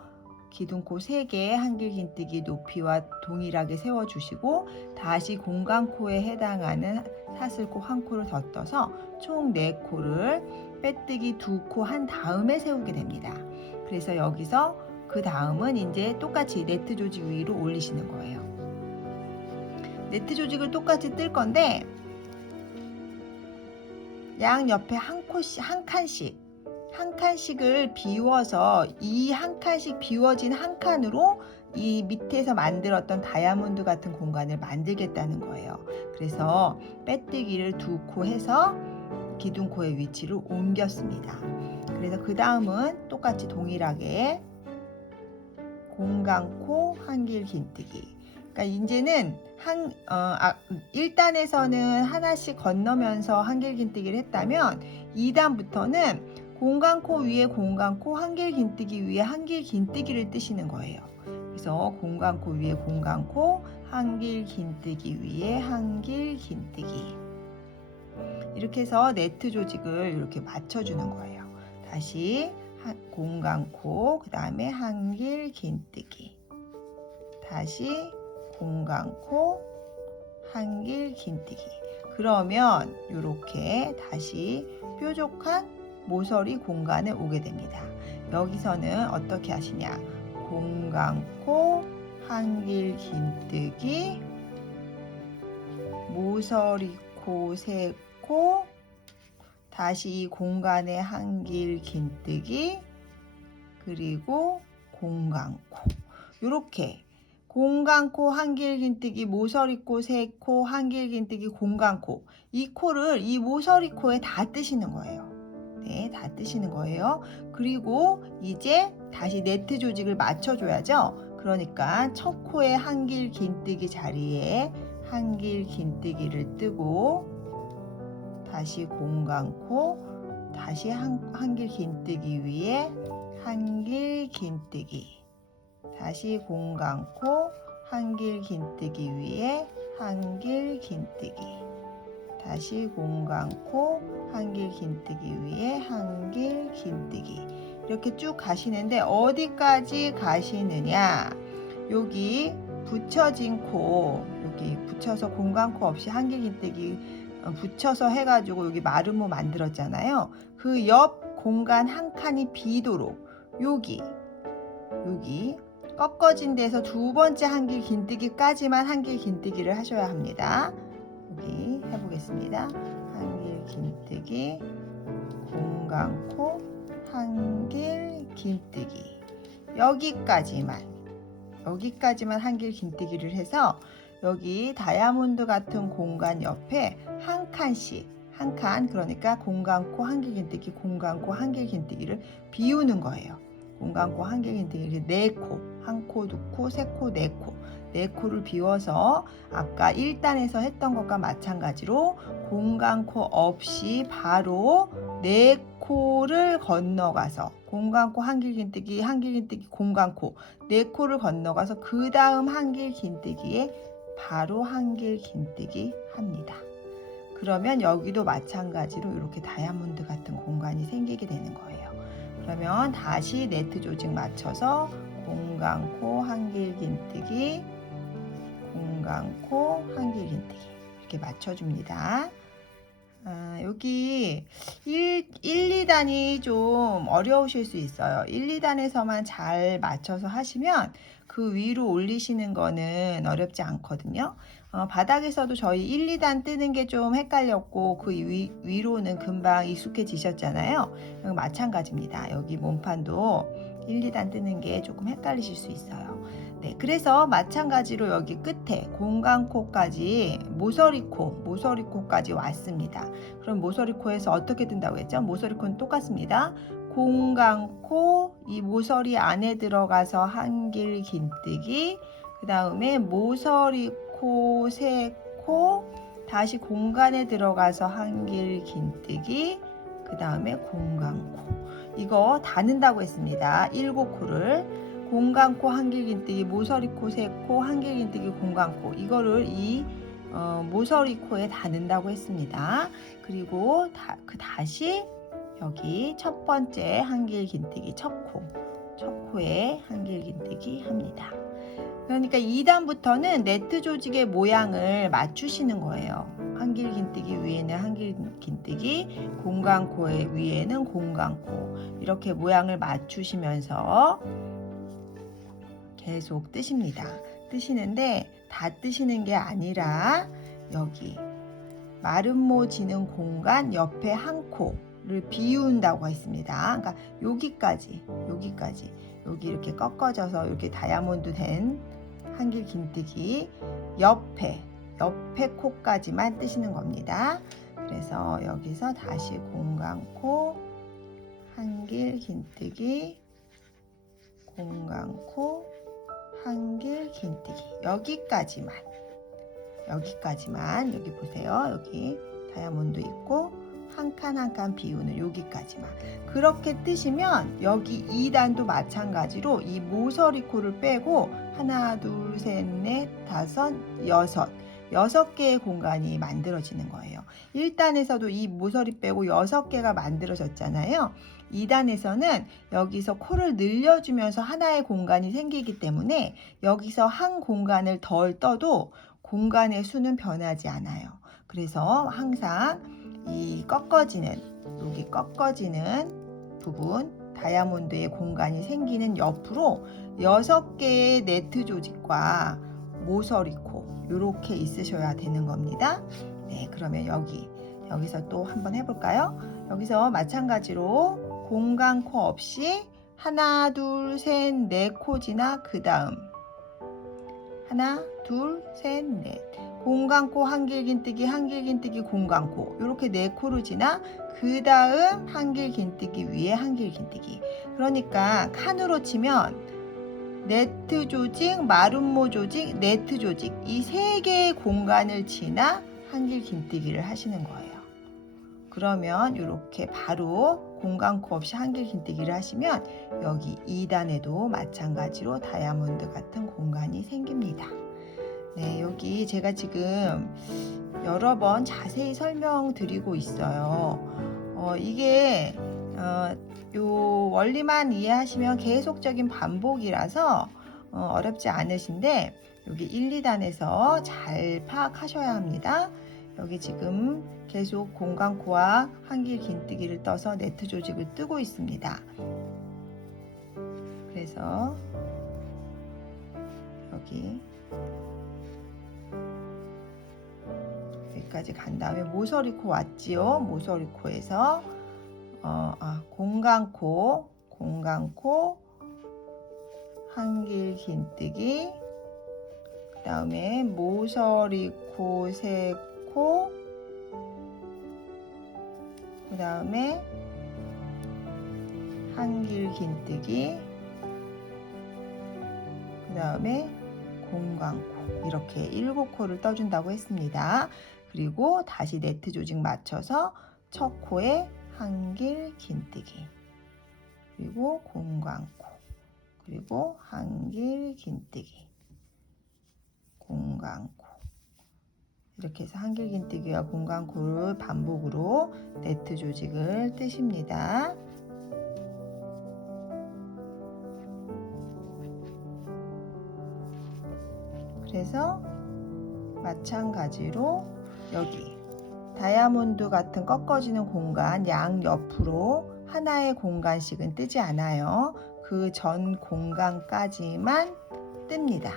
기둥코 3개 한길 긴뜨기 높이와 동일하게 세워주시고 다시 공간코에 해당하는 사슬코 1코를 더 떠서 총 4코를 빼뜨기 2코 한 다음에 세우게 됩니다. 그래서 여기서 그 다음은 이제 똑같이 네트 조직 위로 올리시는 거예요. 네트 조직을 똑같이 뜰 건데 양 옆에 한 칸씩을 비워서 이 한 칸씩 비워진 한 칸으로 이 밑에서 만들었던 다이아몬드 같은 공간을 만들겠다는 거예요. 그래서 빼뜨기를 2코 해서 기둥코의 위치를 옮겼습니다. 그래서 그 다음은 똑같이 동일하게 공간코 한길 긴뜨기. 그러니까 이제는 1단에서는 하나씩 건너면서 한길 긴뜨기를 했다면 2단부터는 공간코 위에 공간코, 한길 긴뜨기 위에 한길 긴뜨기를 뜨시는 거예요. 그래서 공간코 위에 공간코, 한길 긴뜨기 위에 한길 긴뜨기. 이렇게 해서 네트 조직을 이렇게 맞춰주는 거예요. 다시 공간코, 그 다음에 한길 긴뜨기. 다시 공간코, 한길 긴뜨기. 그러면 이렇게 다시 뾰족한 모서리 공간에 오게 됩니다. 여기서는 어떻게 하시냐? 공간코, 한길 긴뜨기, 모서리코 3코, 다시 공간에 한길 긴뜨기, 그리고 공간코. 이렇게 공간코, 한길 긴뜨기, 모서리코 3코, 한길 긴뜨기, 공간코. 이 코를 이 모서리코에 다 뜨시는 거예요. 네, 다 뜨시는 거예요. 그리고 이제 다시 네트 조직을 맞춰줘야죠. 그러니까 첫 코에 한길 긴뜨기 자리에 한길 긴뜨기를 뜨고 다시 공간코, 다시 한길 긴뜨기 위에 한길 긴뜨기, 다시 공간코, 한길 긴뜨기 위에 한길 긴뜨기, 다시 공간코, 한길 긴뜨기 위에 한길 긴뜨기. 이렇게 쭉 가시는데 어디까지 가시느냐? 여기 붙여진 코, 여기 붙여서 공간코 없이 한길 긴뜨기 붙여서 해가지고 여기 마름모 만들었잖아요. 그 옆 공간 한 칸이 비도록 여기 꺾어진 데서 2번째 한길 긴뜨기까지만 한길 긴뜨기를 하셔야 합니다. 여기 해보겠습니다. 한길 긴뜨기, 공간코, 한길 긴뜨기. 여기까지만 한길 긴뜨기를 해서 여기 다이아몬드 같은 공간 옆에 한 칸씩, 한 칸, 그러니까 공간코 한길 긴뜨기, 공간코 한길 긴뜨기를 비우는 거예요. 공간코 한길 긴뜨기를 4코, 1코, 2코, 3코, 4코, 4코를 비워서 아까 1단에서 했던 것과 마찬가지로 공간코 없이 바로 4코를 건너가서 공간코 한길 긴뜨기, 한길 긴뜨기, 공간코 4코를 건너가서 그 다음 한길 긴뜨기에 바로 한길 긴뜨기 합니다. 그러면 여기도 마찬가지로 이렇게 다이아몬드 같은 공간이 생기게 되는 거예요. 그러면 다시 네트 조직 맞춰서 공간코 한길긴뜨기, 공간코 한길긴뜨기 이렇게 맞춰줍니다. 여기 1, 2단이 좀 어려우실 수 있어요. 1, 2단에서만 잘 맞춰서 하시면 그 위로 올리시는 거는 어렵지 않거든요. 바닥에서도 저희 1, 2단 뜨는 게 좀 헷갈렸고 그 위로는 금방 익숙해지셨잖아요. 마찬가지입니다. 여기 몸판도 1, 2단 뜨는 게 조금 헷갈리실 수 있어요. 네, 그래서 마찬가지로 여기 끝에 공간코까지 모서리코까지 왔습니다. 그럼 모서리코에서 어떻게 뜬다고 했죠? 모서리코는 똑같습니다. 공간코, 이 모서리 안에 들어가서 한길 긴뜨기, 그 다음에 모서리코, 세코, 다시 공간에 들어가서 한길 긴뜨기, 그 다음에 공간코. 이거 닫는다고 했습니다. 7코를. 공간코 한길긴뜨기, 모서리코, 세코, 한길긴뜨기, 공간코. 이거를 이 모서리코에 닫는다고 했습니다. 그리고 다시 여기 첫 번째 한길긴뜨기, 첫 코에 한길긴뜨기 합니다. 그러니까 2단부터는 네트 조직의 모양을 맞추시는 거예요. 한길긴뜨기 위에는 한길긴뜨기, 공간코 위에는 공간코. 이렇게 모양을 맞추시면서 계속 뜨십니다. 뜨시는데 다 뜨시는 게 아니라 여기 마름모 지는 공간 옆에 한 코를 비운다고 했습니다. 그러니까 여기까지 여기 이렇게 꺾어져서 이렇게 다이아몬드 된 한길 긴뜨기 옆에 코까지만 뜨시는 겁니다. 그래서 여기서 다시 공간코 한길 긴뜨기, 공간코 한길 긴뜨기 여기까지만 여기 보세요. 여기 다이아몬드 있고 한 칸 한 칸 비우는 여기까지만 그렇게 뜨시면 여기 2단도 마찬가지로 이 모서리코를 빼고 하나 둘 셋 넷 다섯 여섯 개의 공간이 만들어지는 거예요. 1단에서도 이 모서리 빼고 6개가 만들어졌잖아요. 2단에서는 여기서 코를 늘려주면서 하나의 공간이 생기기 때문에 여기서 한 공간을 덜 떠도 공간의 수는 변하지 않아요. 그래서 항상 이 여기 꺾어지는 부분, 다이아몬드의 공간이 생기는 옆으로 6개의 네트 조직과 모서리코 이렇게 있으셔야 되는 겁니다. 네, 그러면 여기서 또 한번 해볼까요? 여기서 마찬가지로 공간코 없이 하나, 둘, 셋, 넷 코 지나 그 다음 하나, 둘, 셋, 넷 공간코 한길긴뜨기 공간코 이렇게 4코를 지나 그 다음 한길긴뜨기 위에 한길긴뜨기 그러니까 칸으로 치면 네트 조직, 마름모 조직, 네트 조직 이 3개의 공간을 지나 한길긴뜨기를 하시는 거예요. 그러면 이렇게 바로 공간코 없이 한길긴뜨기를 하시면 여기 2단에도 마찬가지로 다이아몬드 같은 공간이 생깁니다. 네, 여기 제가 지금 여러 번 자세히 설명드리고 있어요. 이게 요 원리만 이해하시면 계속적인 반복이라서 어렵지 않으신데 여기 1, 2단에서 잘 파악하셔야 합니다. 여기 지금 계속 공간코와 한길긴뜨기를 떠서 네트 조직을 뜨고 있습니다. 그래서 여기까지 간 다음에 모서리코 왔지요. 모서리코에서 공간코 한길긴뜨기 그 다음에 모서리코 세코 그 다음에 한길긴뜨기 그 다음에 공간코 이렇게 7코를 떠준다고 했습니다. 그리고 다시 네트 조직 맞춰서 첫 코에 한길긴뜨기 그리고 공간코 그리고 한길긴뜨기 공간코 이렇게 해서 한길긴뜨기와 공간코를 반복으로 네트 조직을 뜨십니다. 그래서 마찬가지로 여기 다이아몬드 같은 꺾어지는 공간 양옆으로 하나의 공간씩은 뜨지 않아요. 그 전 공간까지만 뜹니다.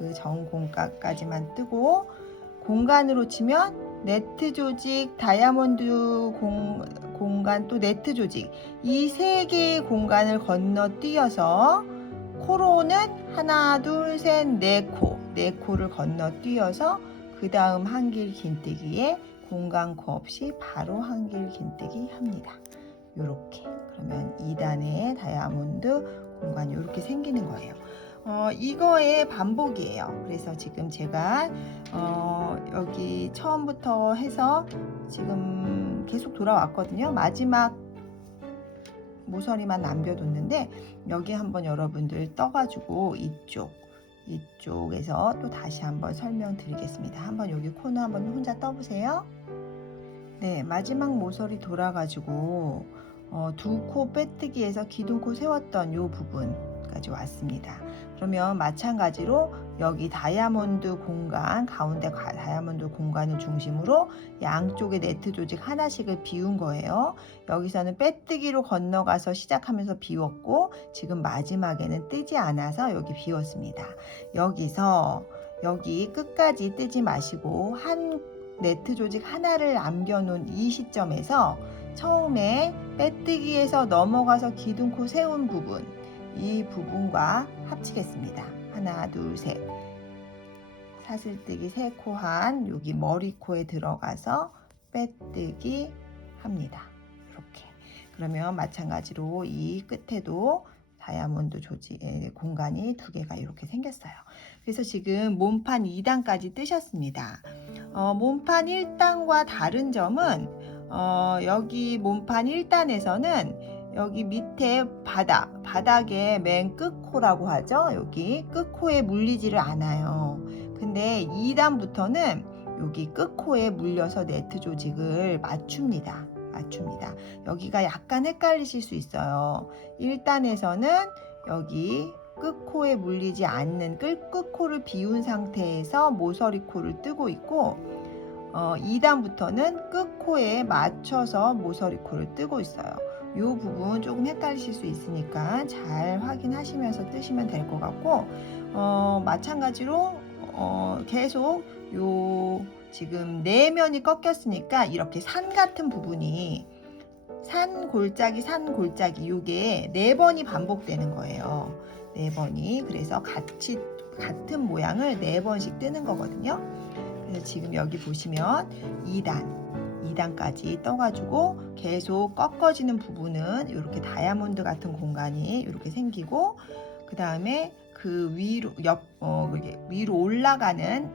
그 전 공간까지만 뜨고, 공간으로 치면 네트 조직, 다이아몬드 공간, 또 네트 조직, 이 세 개의 공간을 건너뛰어서 코로는 하나, 둘, 셋, 네 코를 건너뛰어서 그 다음 한길 긴뜨기에 공간 코 없이 바로 한길 긴뜨기 합니다. 요렇게. 그러면 2단의 다이아몬드 공간이 이렇게 생기는 거예요. 이거의 반복이에요. 그래서 지금 제가 여기 처음부터 해서 지금 계속 돌아왔거든요. 마지막 모서리만 남겨뒀는데, 여기 한번 여러분들 떠가지고 이쪽에서 또 다시 한번 설명드리겠습니다. 한번 여기 코너 한번 혼자 떠보세요. 네, 마지막 모서리 돌아가지고 두 코 빼뜨기에서 기둥코 세웠던 요 부분까지 왔습니다. 그러면 마찬가지로 여기 다이아몬드 공간, 가운데 다이아몬드 공간을 중심으로 양쪽에 네트 조직 하나씩을 비운 거예요. 여기서는 빼뜨기로 건너가서 시작하면서 비웠고, 지금 마지막에는 뜨지 않아서 여기 비웠습니다. 여기서 여기 끝까지 뜨지 마시고 한 네트 조직 하나를 남겨놓은 이 시점에서 처음에 빼뜨기에서 넘어가서 기둥코 세운 부분, 이 부분과 합치겠습니다. 하나, 둘, 셋. 사슬뜨기 3코 한 여기 머리코에 들어가서 빼뜨기 합니다. 이렇게. 그러면 마찬가지로 이 끝에도 다이아몬드 조직 공간이 2개가 이렇게 생겼어요. 그래서 지금 몸판 2단까지 뜨셨습니다. 몸판 1단과 다른 점은 여기 몸판 1단에서는 여기 밑에 바닥에 맨 끝코라고 하죠. 여기 끝코에 물리지를 않아요. 근데 2단부터는 여기 끝코에 물려서 네트 조직을 맞춥니다. 여기가 약간 헷갈리실 수 있어요. 1단에서는 여기 끝코에 물리지 않는 끝코를 비운 상태에서 모서리코를 뜨고 있고, 2단부터는 끝코에 맞춰서 모서리코를 뜨고 있어요. 이 부분 조금 헷갈리실 수 있으니까 잘 확인하시면서 뜨시면 될 것 같고, 마찬가지로 계속 지금 4면이 꺾였으니까 이렇게 산 같은 부분이 산 골짜기 이게 4번이 반복되는 거예요. 4번이. 그래서 같은 모양을 4번씩 뜨는 거거든요. 그래서 지금 여기 보시면 2단까지 떠가지고 계속 꺾어지는 부분은 이렇게 다이아몬드 같은 공간이 이렇게 생기고, 그 다음에 그 위로 올라가는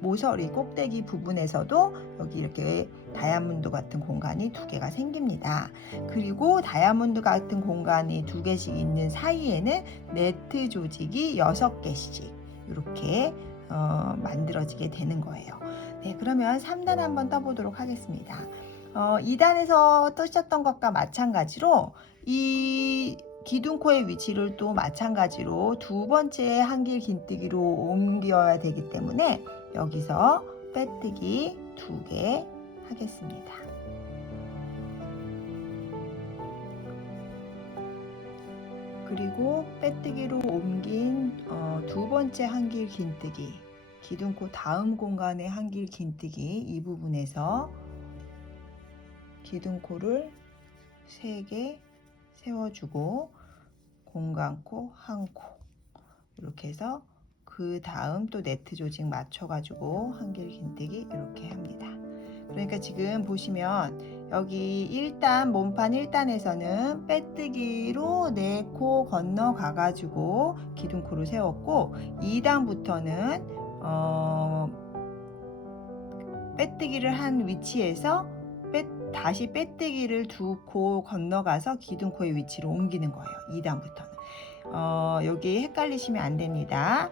모서리 꼭대기 부분에서도 여기 이렇게 다이아몬드 같은 공간이 2개가 생깁니다. 그리고 다이아몬드 같은 공간이 2개씩 있는 사이에는 네트 조직이 6개씩 이렇게 만들어지게 되는 거예요. 네, 그러면 3단 한번 떠보도록 하겠습니다. 2단에서 뜨셨던 것과 마찬가지로 이 기둥코의 위치를 또 마찬가지로 2번째 한길 긴뜨기로 옮겨야 되기 때문에 여기서 빼뜨기 2개 하겠습니다. 그리고 빼뜨기로 옮긴 2번째 한길 긴뜨기, 기둥코 다음 공간의 한길 긴뜨기, 이 부분에서 기둥코를 3개 세워주고 공간코 1코 이렇게 해서 그 다음 또 네트 조직 맞춰가지고 한길 긴뜨기 이렇게 합니다. 그러니까 지금 보시면 여기 1단 몸판 1단에서는 빼뜨기로 4코 건너가가지고 기둥코를 세웠고, 2단부터는 빼뜨기를 한 위치에서 다시 빼뜨기를 2코 건너가서 기둥코의 위치로 옮기는 거예요. 2단부터는. 여기 헷갈리시면 안 됩니다.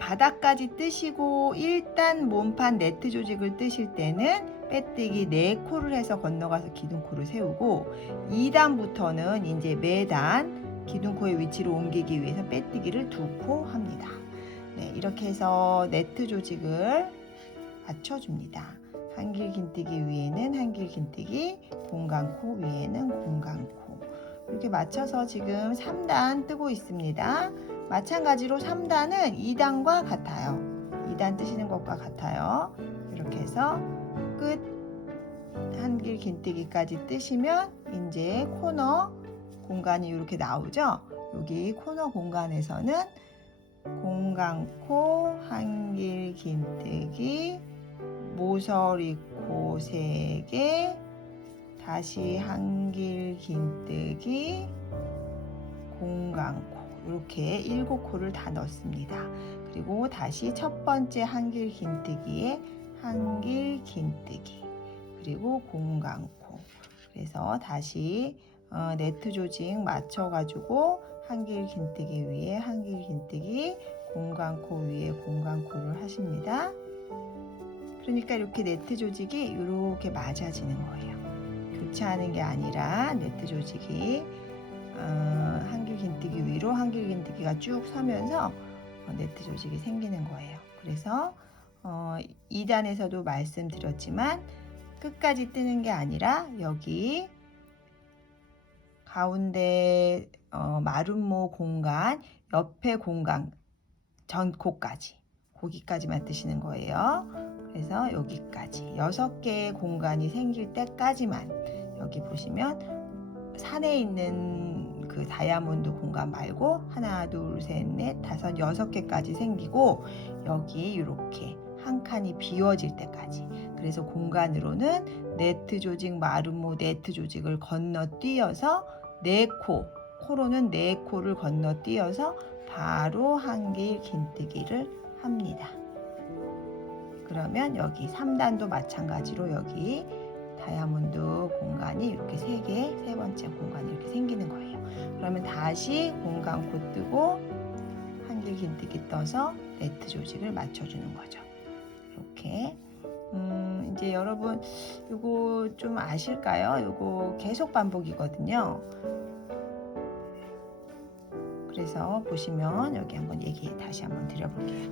바닥까지 뜨시고 1단 몸판 네트 조직을 뜨실 때는 빼뜨기 4코를 해서 건너가서 기둥코를 세우고, 2단부터는 이제 매단 기둥코의 위치로 옮기기 위해서 빼뜨기를 2코 합니다. 네, 네, 이렇게 해서 네트 조직을 맞춰줍니다. 한길긴뜨기 위에는 한길긴뜨기, 공간코 위에는 공간코. 이렇게 맞춰서 지금 3단 뜨고 있습니다. 마찬가지로 3단은 2단과 같아요. 2단 뜨시는 것과 같아요. 이렇게 해서 끝 한길긴뜨기까지 뜨시면 이제 코너 공간이 이렇게 나오죠. 여기 코너 공간에서는 공간코 한길긴뜨기, 모서리코 3개, 다시 한길긴뜨기, 공간코 이렇게 7코를 다 넣습니다. 그리고 다시 첫 번째 한길긴뜨기에 한길긴뜨기, 그리고 공간코. 그래서 다시 네트 조직 맞춰가지고 한길긴뜨기 위에 한길긴뜨기, 공간코 위에 공간코를 하십니다. 그러니까 이렇게 네트 조직이 이렇게 맞아지는 거예요. 교차하는 게 아니라 네트 조직이 한길긴뜨기 위로 한길긴뜨기가 쭉 서면서 네트 조직이 생기는 거예요. 그래서 2단에서도 말씀드렸지만 끝까지 뜨는 게 아니라 여기 가운데 마름모 공간, 옆에 공간, 전코까지 거기까지만 뜨시는 거예요. 그래서 여기까지 6개의 공간이 생길 때까지만 여기 보시면 산에 있는 그 다이아몬드 공간 말고 하나, 둘, 셋, 넷, 다섯, 6개까지 생기고 여기 이렇게 한 칸이 비워질 때까지. 그래서 공간으로는 네트 조직, 마름모 네트 조직을 건너뛰어서 4코, 코로는 4코를 건너뛰어서 바로 한길긴뜨기를 합니다. 그러면 여기 3단도 마찬가지로 여기 다이아몬드 공간이 이렇게 3개, 세 번째 공간이 이렇게 생기는 거예요. 그러면 다시 공간코 뜨고 한길긴뜨기 떠서 네트 조직을 맞춰주는 거죠. 이렇게 이제 여러분 이거 좀 아실까요? 이거 계속 반복이거든요. 그래서 보시면 여기 한번 얘기 다시 한번 드려볼게요.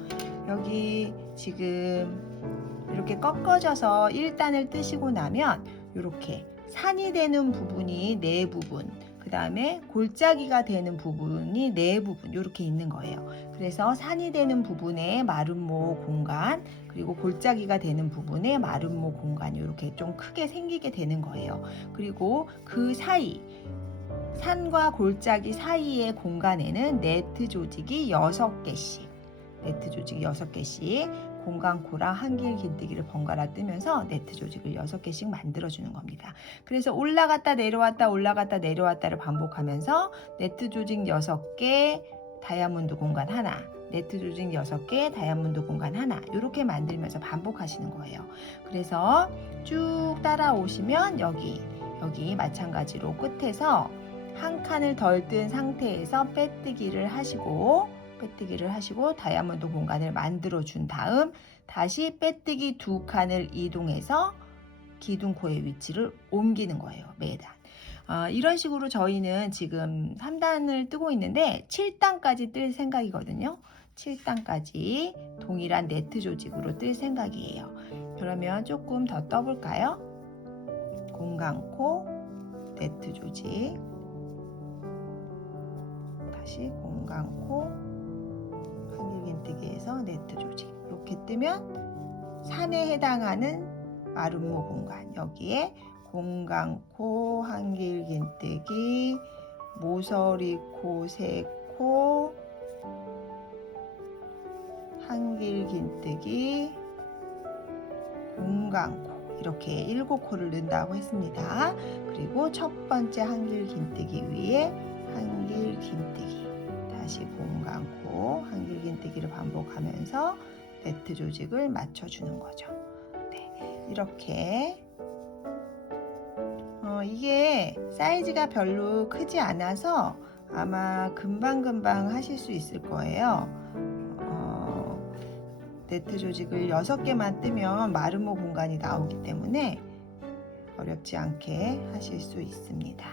여기 지금 이렇게 꺾어져서 1단을 뜨시고 나면 이렇게 산이 되는 부분이 4부분, 그 다음에 골짜기가 되는 부분이 4부분 이렇게 있는 거예요. 그래서 산이 되는 부분에 마름모 공간, 그리고 골짜기가 되는 부분에 마름모 공간이 이렇게 좀 크게 생기게 되는 거예요. 그리고 그 사이 산과 골짜기 사이의 공간에는 네트 조직이 6개씩, 네트 조직이 6개씩 공간코랑 한길긴뜨기를 번갈아 뜨면서 네트 조직을 6개씩 만들어주는 겁니다. 그래서 올라갔다 내려왔다 올라갔다 내려왔다를 반복하면서 네트 조직 6개, 다이아몬드 공간 하나, 네트 조직 6개, 다이아몬드 공간 하나 이렇게 만들면서 반복하시는 거예요. 그래서 쭉 따라오시면 여기 마찬가지로 끝에서 한 칸을 덜 뜬 상태에서 빼뜨기를 하시고 다이아몬드 공간을 만들어 준 다음 다시 빼뜨기 2칸을 이동해서 기둥코의 위치를 옮기는 거예요. 매단. 이런 식으로 저희는 지금 3단을 뜨고 있는데 7단까지 뜰 생각이거든요. 7단까지 동일한 네트 조직으로 뜰 생각이에요. 그러면 조금 더 떠볼까요? 공간코, 네트 조직, 다시 공간코, 한길긴뜨기에서 네트 조직 이렇게 뜨면 산에 해당하는 마름모 공간, 여기에 공간코, 한길긴뜨기, 모서리코 3코, 한길긴뜨기, 공간코 이렇게 7코를 넣는다고 했습니다. 그리고 첫 번째 한길긴뜨기 위에 한길긴뜨기, 다시 공간코, 한길긴뜨기를 반복하면서 네트 조직을 맞춰주는 거죠. 네, 이렇게 이게 사이즈가 별로 크지 않아서 아마 금방금방 하실 수 있을 거예요. 네트 조직을 6개만 뜨면 마름모 공간이 나오기 때문에 어렵지 않게 하실 수 있습니다.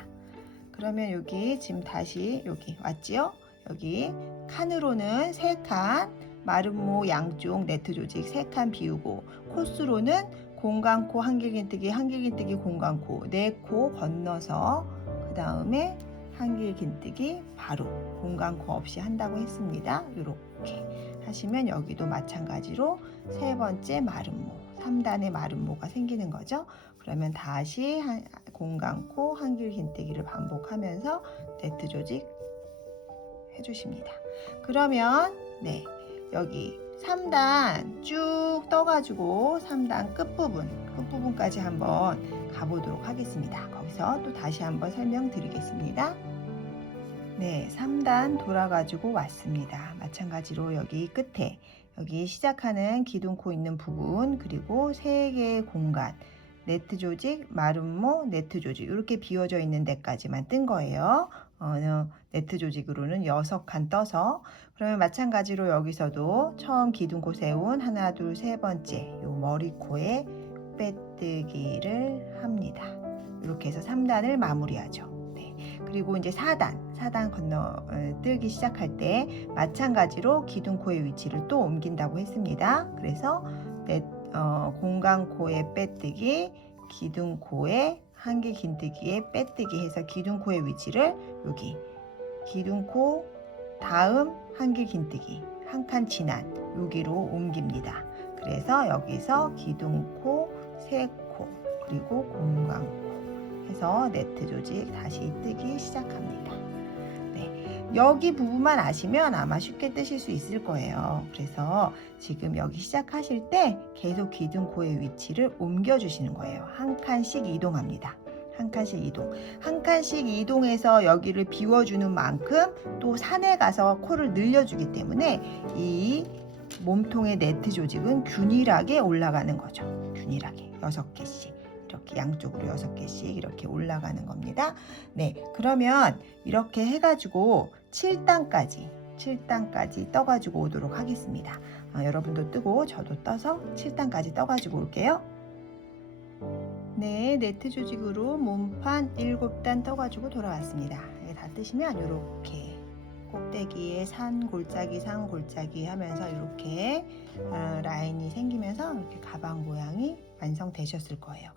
그러면 여기 지금 다시 여기 왔지요? 여기 칸으로는 3칸, 마름모 양쪽 네트 조직 3칸 비우고 코수로는 공간코 한길긴뜨기 한길긴뜨기 공간코 4코 건너서 그 다음에 한길긴뜨기 바로 공간코 없이 한다고 했습니다. 이렇게 하시면 여기도 마찬가지로 3번째 마름모 3단의 마름모가 생기는 거죠. 그러면 다시 공간코 한길긴뜨기를 반복하면서 네트 조직 해주십니다. 그러면 네 여기 3단 쭉 떠가지고 3단 끝부분까지 한번 가보도록 하겠습니다. 거기서 또 다시 한번 설명드리겠습니다. 네, 3단 돌아가지고 왔습니다. 마찬가지로 여기 끝에 여기 시작하는 기둥코 있는 부분 그리고 3개의 공간 네트 조직, 마름모, 네트 조직 이렇게 비워져 있는 데까지만 뜬 거예요. 네트 조직으로는 6칸 떠서 그러면 마찬가지로 여기서도 처음 기둥코 세운 하나, 둘, 세 번째 요 머리코에 빼뜨기를 합니다. 이렇게 해서 3단을 마무리하죠. 네. 그리고 이제 4단 건너 뜨기 시작할 때 마찬가지로 기둥코의 위치를 또 옮긴다고 했습니다. 그래서 공간코의 빼뜨기, 기둥코의 한길긴뜨기의 빼뜨기 해서 기둥코의 위치를 여기 기둥코 다음 한길긴뜨기 한 칸 지난 여기로 옮깁니다. 그래서 여기서 기둥코, 3코 그리고 공간코 해서 네트 조직 다시 뜨기 시작합니다. 여기 부분만 아시면 아마 쉽게 뜨실 수 있을 거예요. 그래서 지금 여기 시작하실 때 계속 기둥코의 위치를 옮겨 주시는 거예요. 한 칸씩 이동합니다. 한 칸씩 이동. 한 칸씩 이동해서 여기를 비워주는 만큼 또 산에 가서 코를 늘려주기 때문에 이 몸통의 네트 조직은 균일하게 올라가는 거죠. 균일하게 6개씩. 이렇게 양쪽으로 6개씩 이렇게 올라가는 겁니다. 네, 그러면 이렇게 해가지고 7단까지 떠가지고 오도록 하겠습니다. 여러분도 뜨고 저도 떠서 7단까지 떠가지고 올게요. 네, 네트 조직으로 몸판 7단 떠가지고 돌아왔습니다. 다 뜨시면 이렇게 꼭대기에 산 골짜기 하면서 이렇게 라인이 생기면서 이렇게 가방 모양이 완성되셨을 거예요.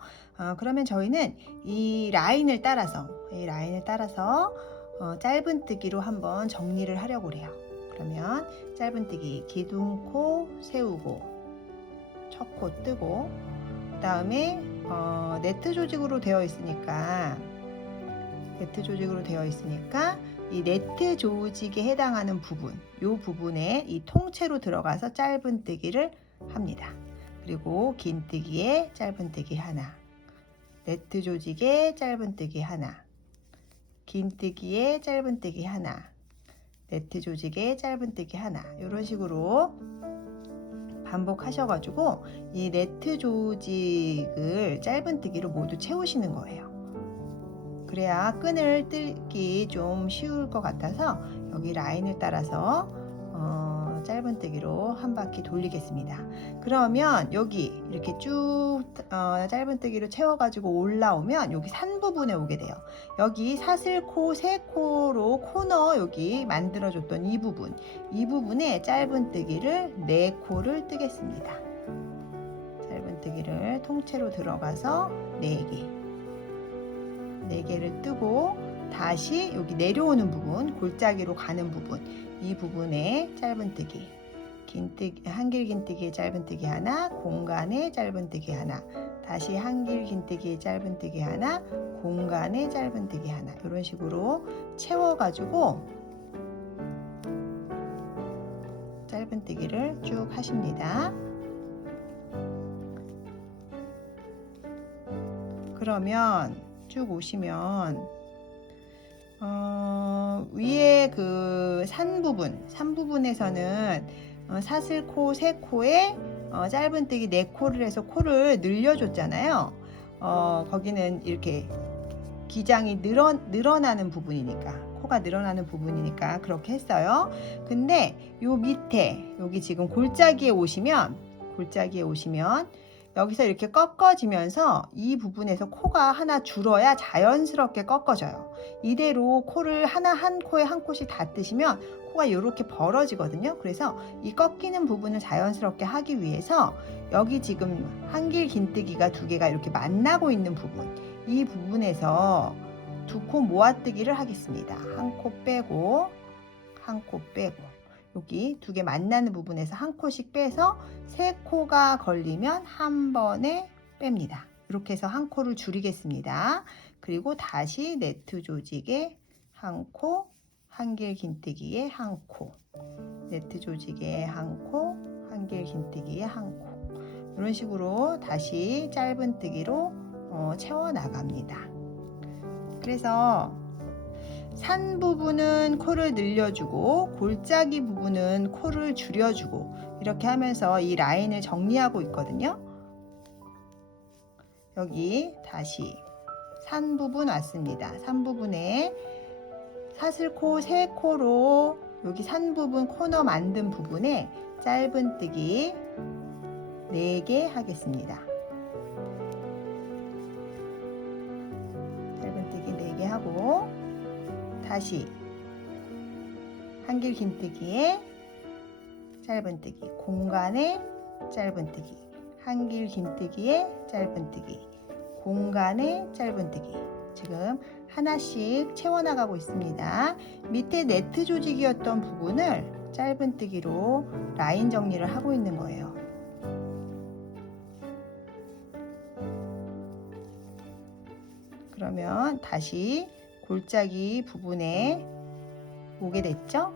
그러면 저희는 이 라인을 따라서 짧은뜨기로 한번 정리를 하려고 해요. 그러면 짧은뜨기 기둥코 세우고 첫 코 뜨고 그 다음에 네트 조직으로 되어 있으니까 이 네트 조직에 해당하는 부분, 이 부분에 이 통째로 들어가서 짧은뜨기를 합니다. 그리고 긴뜨기에 짧은뜨기 하나, 네트 조직에 짧은뜨기 하나, 긴뜨기에 짧은뜨기 하나, 네트 조직에 짧은뜨기 하나 이런 식으로 반복하셔가지고 이 네트 조직을 짧은뜨기로 모두 채우시는 거예요. 그래야 끈을 뜨기 좀 쉬울 것 같아서 여기 라인을 따라서 짧은뜨기로 한 바퀴 돌리겠습니다. 그러면 여기 이렇게 쭉 짧은뜨기로 채워가지고 올라오면 여기 산 부분에 오게 돼요. 여기 사슬코, 3코로 코너 여기 만들어줬던 이 부분에 짧은뜨기를 4코를 뜨겠습니다. 짧은뜨기를 통째로 들어가서 4개를 뜨고 다시 여기 내려오는 부분, 골짜기로 가는 부분, 이 부분에 짧은뜨기, 한길긴뜨기에 짧은뜨기 하나, 공간에 짧은뜨기 하나, 다시 한길긴뜨기에 짧은뜨기 하나, 공간에 짧은뜨기 하나 이런 식으로 채워가지고 짧은뜨기를 쭉 하십니다. 그러면 쭉 오시면 위에 그 산 부분에서는 사슬코 3코에 짧은뜨기 4코를 해서 코를 늘려줬잖아요. 거기는 이렇게 기장이 늘어나는 부분이니까, 코가 늘어나는 부분이니까 그렇게 했어요. 근데 요 밑에 여기 지금 골짜기에 오시면 여기서 이렇게 꺾어지면서 이 부분에서 코가 하나 줄어야 자연스럽게 꺾어져요. 이대로 코를 한 코에 한 코씩 다 뜨시면 코가 이렇게 벌어지거든요. 그래서 이 꺾이는 부분을 자연스럽게 하기 위해서 여기 지금 한길 긴뜨기가 두 개가 이렇게 만나고 있는 부분, 이 부분에서 두 코 모아뜨기를 하겠습니다. 한 코 빼고 한 코 빼고, 여기 두 개 만나는 부분에서 한 코씩 빼서 세 코가 걸리면 한 번에 뺍니다. 이렇게 해서 한 코를 줄이겠습니다. 그리고 다시 네트 조직에 한 코, 한길 긴뜨기에 한 코, 네트 조직에 한 코, 한길 긴뜨기에 한 코, 이런 식으로 다시 짧은뜨기로 채워 나갑니다. 그래서 산 부분은 코를 늘려주고 골짜기 부분은 코를 줄여주고, 이렇게 하면서 이 라인을 정리하고 있거든요. 여기 다시 산 부분 왔습니다. 산 부분에 사슬코 3코로 여기 산 부분 코너 만든 부분에 짧은뜨기 4개 하겠습니다. 짧은뜨기 4개 하고, 다시 한길 긴뜨기에 짧은뜨기, 공간에 짧은뜨기, 한길 긴뜨기에 짧은뜨기, 공간에 짧은뜨기, 지금 하나씩 채워나가고 있습니다. 밑에 네트 조직이었던 부분을 짧은뜨기로 라인 정리를 하고 있는 거예요. 그러면 다시 골짜기 부분에 오게 됐죠?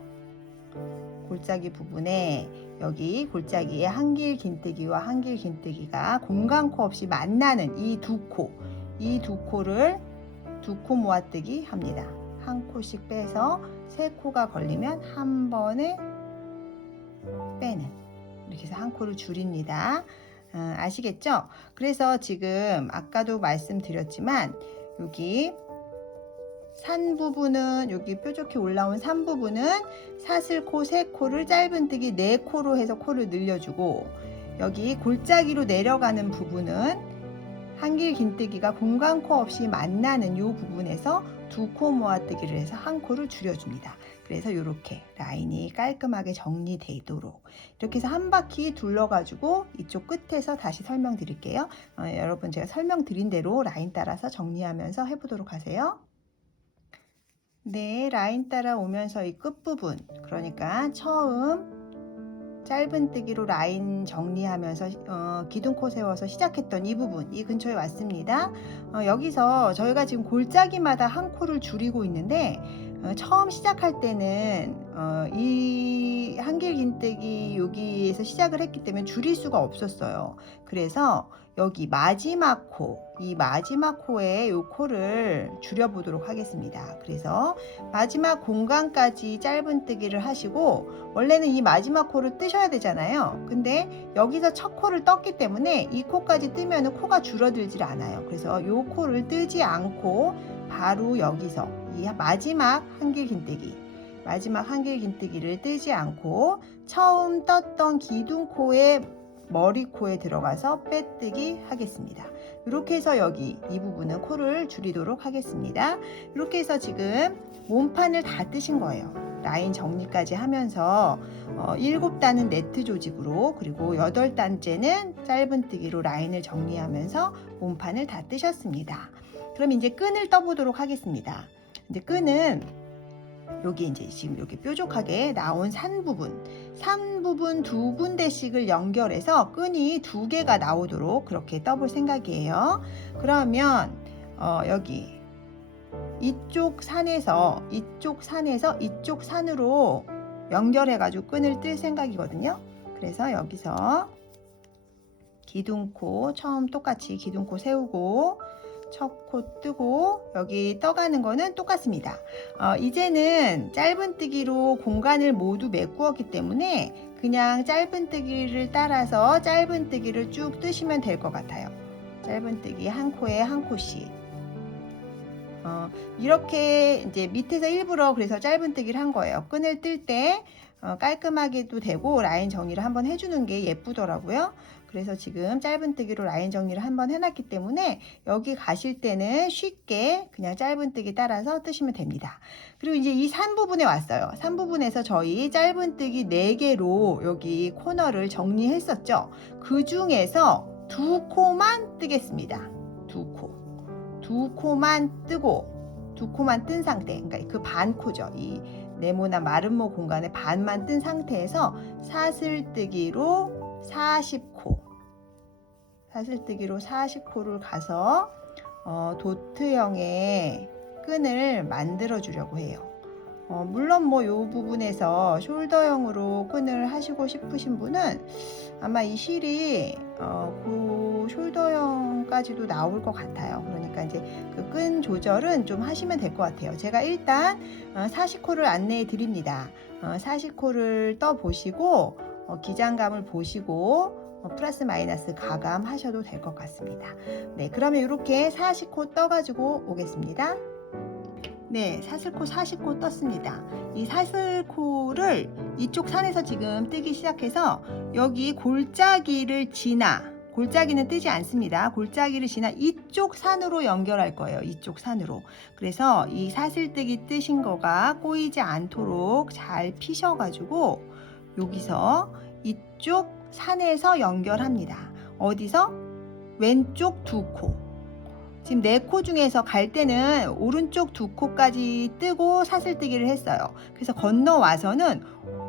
골짜기 부분에 여기 골짜기에 한길 긴뜨기와 한길 긴뜨기가 공간코 없이 만나는 이 두 코를 두 코 모아뜨기 합니다. 한 코씩 빼서 세 코가 걸리면 한 번에 빼는, 이렇게 해서 한 코를 줄입니다. 아시겠죠? 그래서 지금 아까도 말씀드렸지만 여기 산 부분은, 여기 뾰족히 올라온 산 부분은 사슬코 3코를 짧은뜨기 4코로 해서 코를 늘려주고, 여기 골짜기로 내려가는 부분은 한길 긴뜨기가 공간코 없이 만나는 이 부분에서 두 코 모아뜨기를 해서 한 코를 줄여줍니다. 그래서 이렇게 라인이 깔끔하게 정리되도록 이렇게 해서 한 바퀴 둘러가지고 이쪽 끝에서 다시 설명드릴게요. 여러분, 제가 설명드린 대로 라인 따라서 정리하면서 해보도록 하세요. 네, 라인 따라 오면서 이 끝부분, 그러니까 처음 짧은뜨기로 라인 정리하면서 기둥코 세워서 시작했던 이 부분, 이 근처에 왔습니다. 여기서 저희가 지금 골짜기마다 한 코를 줄이고 있는데, 처음 시작할 때는 이 한길 긴뜨기 여기에서 시작을 했기 때문에 줄일 수가 없었어요. 그래서 여기 마지막 코, 이 마지막 코에 이 코를 줄여보도록 하겠습니다. 그래서 마지막 공간까지 짧은뜨기를 하시고, 원래는 이 마지막 코를 뜨셔야 되잖아요. 근데 여기서 첫 코를 떴기 때문에 이 코까지 뜨면 코가 줄어들질 않아요. 그래서 이 코를 뜨지 않고 바로 여기서 이 마지막 한길 긴뜨기를 뜨지 않고 처음 떴던 기둥코의 머리코에 들어가서 빼뜨기 하겠습니다. 이렇게 해서 여기 이 부분은 코를 줄이도록 하겠습니다. 이렇게 해서 지금 몸판을 다 뜨신 거예요. 라인 정리까지 하면서 7단은 네트 조직으로, 그리고 8단째는 짧은뜨기로 라인을 정리하면서 몸판을 다 뜨셨습니다. 그럼 이제 끈을 떠보도록 하겠습니다. 이제 끈은 여기 이제 지금 이렇게 뾰족하게 나온 산 부분 두 군데씩을 연결해서 끈이 2개가 나오도록 그렇게 떠볼 생각이에요. 그러면 여기 이쪽 산에서 이쪽 산으로 연결해 가지고 끈을 뜰 생각이거든요. 그래서 여기서 기둥코 처음 똑같이 기둥코 세우고 첫 코 뜨고, 여기 떠가는 거는 똑같습니다. 이제는 짧은뜨기로 공간을 모두 메꾸었기 때문에 그냥 짧은뜨기를 따라서 짧은뜨기를 쭉 뜨시면 될 것 같아요. 짧은뜨기 한 코에 한 코씩. 이렇게 이제 밑에서 일부러 그래서 짧은뜨기를 한 거예요. 끈을 뜰 때 깔끔하게도 되고 라인 정리를 한번 해주는 게 예쁘더라고요. 그래서 지금 짧은뜨기로 라인 정리를 한번 해놨기 때문에 여기 가실 때는 쉽게 그냥 짧은뜨기 따라서 뜨시면 됩니다. 그리고 이제 이 산 부분에 왔어요. 산 부분에서 저희 짧은뜨기 4개로 여기 코너를 정리했었죠. 그 중에서 2코만 뜨겠습니다. 2코만 뜨고 2코만 뜬 상태, 그러니까 그 반코죠. 이 네모나 마름모 공간의 반만 뜬 상태에서 사슬뜨기로 40코를 가서 도트형의 끈을 만들어 주려고 해요. 물론 뭐 요 부분에서 숄더형으로 끈을 하시고 싶으신 분은 아마 이 실이 그 숄더형까지도 나올 것 같아요. 그러니까 이제 그 끈 조절은 좀 하시면 될 것 같아요. 제가 일단 40코를 안내해 드립니다. 40코를 떠 보시고 기장감을 보시고 플러스 마이너스 가감하셔도 될 것 같습니다. 네, 그러면 이렇게 40코 떠가지고 오겠습니다. 네, 사슬코 40코 떴습니다. 이 사슬코를 이쪽 산에서 지금 뜨기 시작해서 여기 골짜기를 지나, 골짜기는 뜨지 않습니다. 골짜기를 지나 이쪽 산으로 연결할 거예요. 이쪽 산으로. 그래서 이 사슬뜨기 뜨신 거가 꼬이지 않도록 잘 피셔가지고 여기서 이쪽 산에서 연결합니다. 어디서? 왼쪽 2코. 지금 4코 중에서 갈 때는 오른쪽 2코까지 뜨고 사슬뜨기를 했어요. 그래서 건너와서는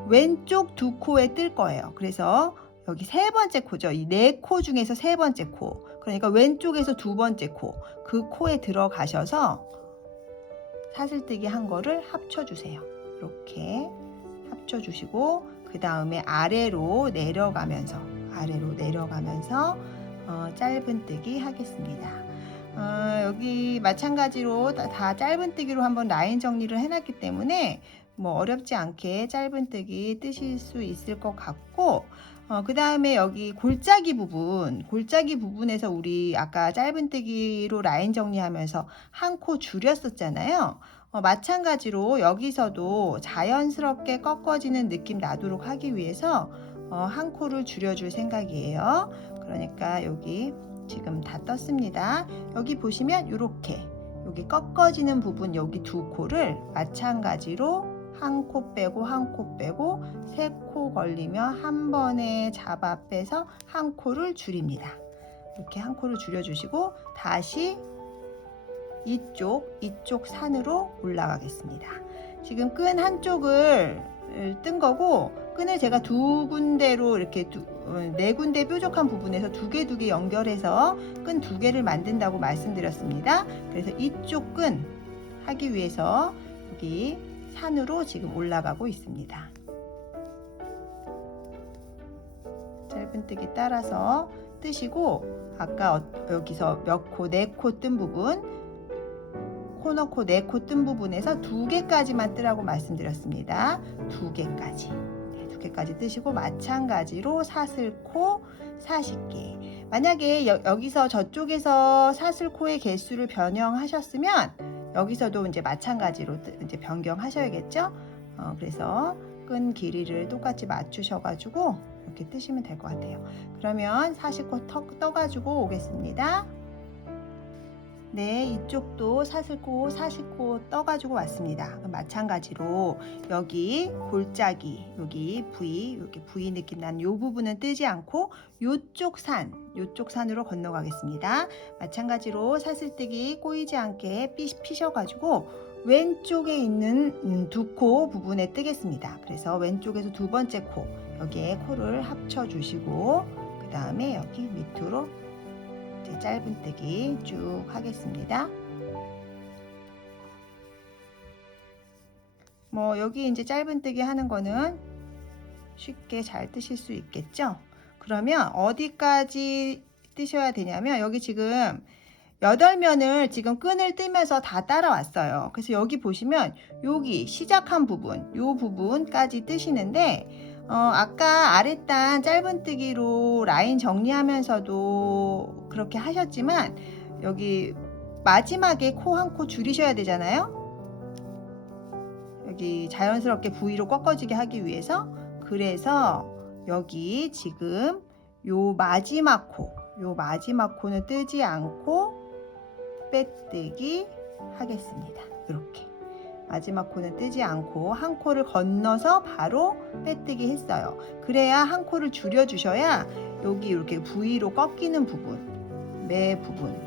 왼쪽 2코에 뜰 거예요. 그래서 여기 3번째 코죠. 이 4코 중에서 3번째 코. 그러니까 왼쪽에서 2번째 코. 그 코에 들어가셔서 사슬뜨기 한 거를 합쳐주세요. 이렇게 합쳐주시고 그 다음에 아래로 내려가면서 짧은뜨기 하겠습니다. 여기 마찬가지로 다 짧은뜨기로 한번 라인 정리를 해놨기 때문에 뭐 어렵지 않게 짧은뜨기 뜨실 수 있을 것 같고, 그 다음에 여기 골짜기 부분에서 우리 아까 짧은뜨기로 라인 정리하면서 한 코 줄였었잖아요. 마찬가지로 여기서도 자연스럽게 꺾어지는 느낌 나도록 하기 위해서 한 코를 줄여줄 생각이에요. 그러니까 여기 지금 다 떴습니다. 여기 보시면 이렇게 여기 꺾어지는 부분 여기 2코를 마찬가지로 한 코 빼고 한 코 빼고 3코 걸리면 한 번에 잡아 빼서 한 코를 줄입니다. 이렇게 한 코를 줄여주시고 다시 이쪽 산으로 올라가겠습니다. 지금 끈 한쪽을 뜬 거고 끈을 제가 2군데로 이렇게 4군데 뾰족한 부분에서 2개 연결해서 끈 2개를 만든다고 말씀드렸습니다. 그래서 이쪽 끈 하기 위해서 여기 산으로 지금 올라가고 있습니다. 짧은뜨기 따라서 뜨시고 아까 여기서 몇 코, 4코 뜬 부분, 코너코 4코 뜬 부분에서 2개까지만 뜨라고 말씀드렸습니다. 2개까지. 2개까지 뜨시고 마찬가지로 사슬코 40개. 만약에 여기서 저쪽에서 사슬코의 개수를 변형하셨으면 여기서도 이제 마찬가지로 이제 변경하셔야겠죠. 그래서 끈 길이를 똑같이 맞추셔가지고 이렇게 뜨시면 될 것 같아요. 그러면 40코 떠가지고 오겠습니다. 네, 이쪽도 사슬코 40코 떠가지고 왔습니다. 마찬가지로 여기 골짜기, 여기 V 느낌 나는 이 부분은 뜨지 않고 요쪽 산으로 건너가겠습니다. 마찬가지로 사슬뜨기 꼬이지 않게 피셔가지고 왼쪽에 있는 2코 부분에 뜨겠습니다. 그래서 왼쪽에서 2번째 코, 여기에 코를 합쳐주시고 그 다음에 여기 밑으로 짧은뜨기 쭉 하겠습니다. 뭐 여기 이제 짧은뜨기 하는 거는 쉽게 잘 뜨실 수 있겠죠. 그러면 어디까지 뜨셔야 되냐면 여기 지금 8면을 지금 끈을 뜨면서 다 따라왔어요. 그래서 여기 보시면 여기 시작한 부분, 이 부분까지 뜨시는데 아까 아랫단 짧은뜨기로 라인 정리하면서도 그렇게 하셨지만 여기 마지막에 코 한 코 줄이셔야 되잖아요. 여기 자연스럽게 V로 꺾어지게 하기 위해서. 그래서 여기 지금 요 마지막 코는 뜨지 않고 빼뜨기 하겠습니다. 이렇게 마지막 코는 뜨지 않고 한 코를 건너서 바로 빼뜨기 했어요. 그래야 한 코를 줄여 주셔야 여기 이렇게 V로 꺾이는 부분, 매 부분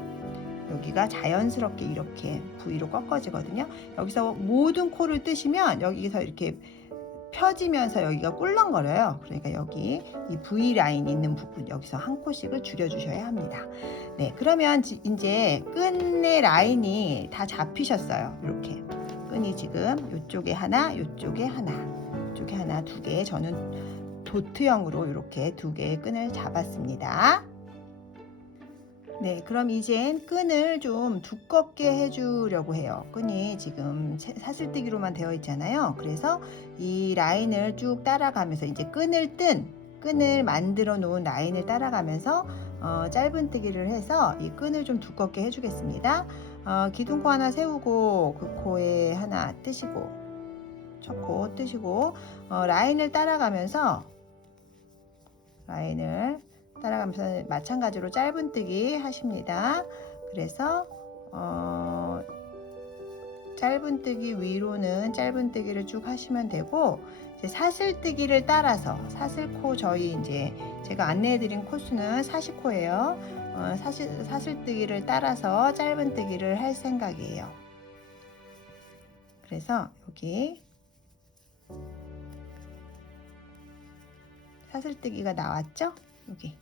여기가 자연스럽게 이렇게 V로 꺾어지거든요. 여기서 모든 코를 뜨시면 여기서 이렇게 펴지면서 여기가 꿀렁거려요. 그러니까 여기 이 V 라인 있는 부분 여기서 한 코씩을 줄여주셔야 합니다. 네, 그러면 이제 끈의 라인이 다 잡히셨어요. 이렇게 끈이 지금 이쪽에 하나, 이쪽에 하나, 이쪽에 하나, 두 개. 저는 도트형으로 이렇게 두 개의 끈을 잡았습니다. 네, 그럼 이젠 끈을 좀 두껍게 해주려고 해요. 끈이 지금 사슬뜨기로만 되어 있잖아요. 그래서 이 라인을 쭉 따라가면서 이제 끈을 만들어 놓은 라인을 따라가면서 짧은뜨기를 해서 이 끈을 좀 두껍게 해주겠습니다. 기둥코 하나 세우고 그 코에 하나 뜨시고 첫 코 뜨시고 라인을 따라가면서 마찬가지로 짧은뜨기 하십니다. 그래서 짧은뜨기 위로는 짧은뜨기를 쭉 하시면 되고 이제 사슬뜨기를 따라서 사슬코 저희 이제 제가 안내해드린 코수는 40코예요. 사슬뜨기를 따라서 짧은뜨기를 할 생각이에요. 그래서 여기 사슬뜨기가 나왔죠? 여기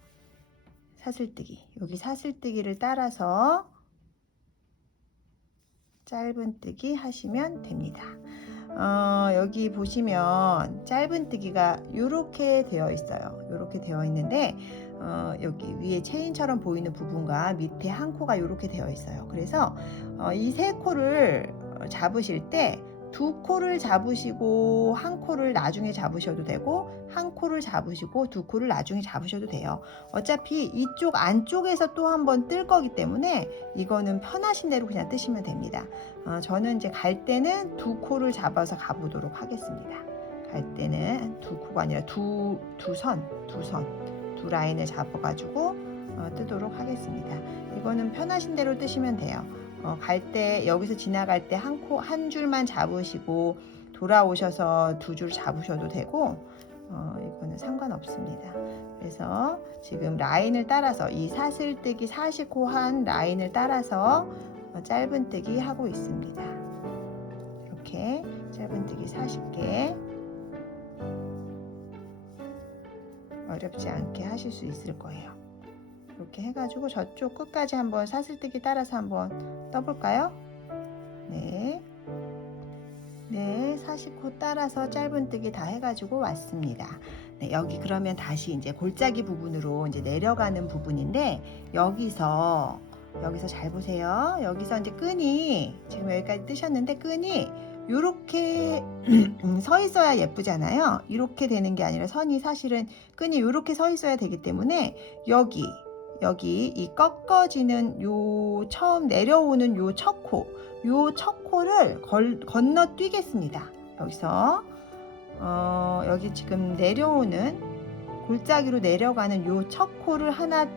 사슬뜨기를 따라서 짧은뜨기 하시면 됩니다. 여기 보시면 짧은뜨기가 이렇게 되어 있어요. 이렇게 되어 있는데 여기 위에 체인처럼 보이는 부분과 밑에 한 코가 이렇게 되어 있어요. 그래서 이 세 코를 잡으실 때 두 코를 잡으시고 한 코를 나중에 잡으셔도 되고 한 코를 잡으시고 두 코를 나중에 잡으셔도 돼요. 어차피 이쪽 안쪽에서 또 한 번 뜰 거기 때문에 이거는 편하신 대로 그냥 뜨시면 됩니다. 저는 이제 갈 때는 두 코를 잡아서 가보도록 하겠습니다. 갈 때는 두 코가 아니라 두 라인을 잡아가지고 뜨도록 하겠습니다. 이거는 편하신 대로 뜨시면 돼요. 갈 때 여기서 지나갈 때 한 줄만 잡으시고 돌아오셔서 두 줄 잡으셔도 되고 이거는 상관없습니다. 그래서 지금 라인을 따라서 이 사슬뜨기 40코 한 라인을 따라서 짧은뜨기 하고 있습니다. 이렇게 짧은뜨기 40개 어렵지 않게 하실 수 있을 거예요. 이렇게 해가지고 저쪽 끝까지 한번 사슬뜨기 따라서 한번 떠볼까요? 네, 40코 따라서 짧은뜨기 다 해가지고 왔습니다. 네, 여기 그러면 다시 이제 골짜기 부분으로 이제 내려가는 부분인데 여기서 잘 보세요. 여기서 이제 끈이 지금 여기까지 뜨셨는데 끈이 이렇게 서 있어야 예쁘잖아요. 이렇게 되는 게 아니라 사실은 끈이 이렇게 서 있어야 되기 때문에 여기 이 꺾어지는 요 처음 내려오는 요 첫 코를 건너뛰겠습니다. 여기서 여기 지금 내려오는 골짜기로 내려가는 요 첫 코를 하나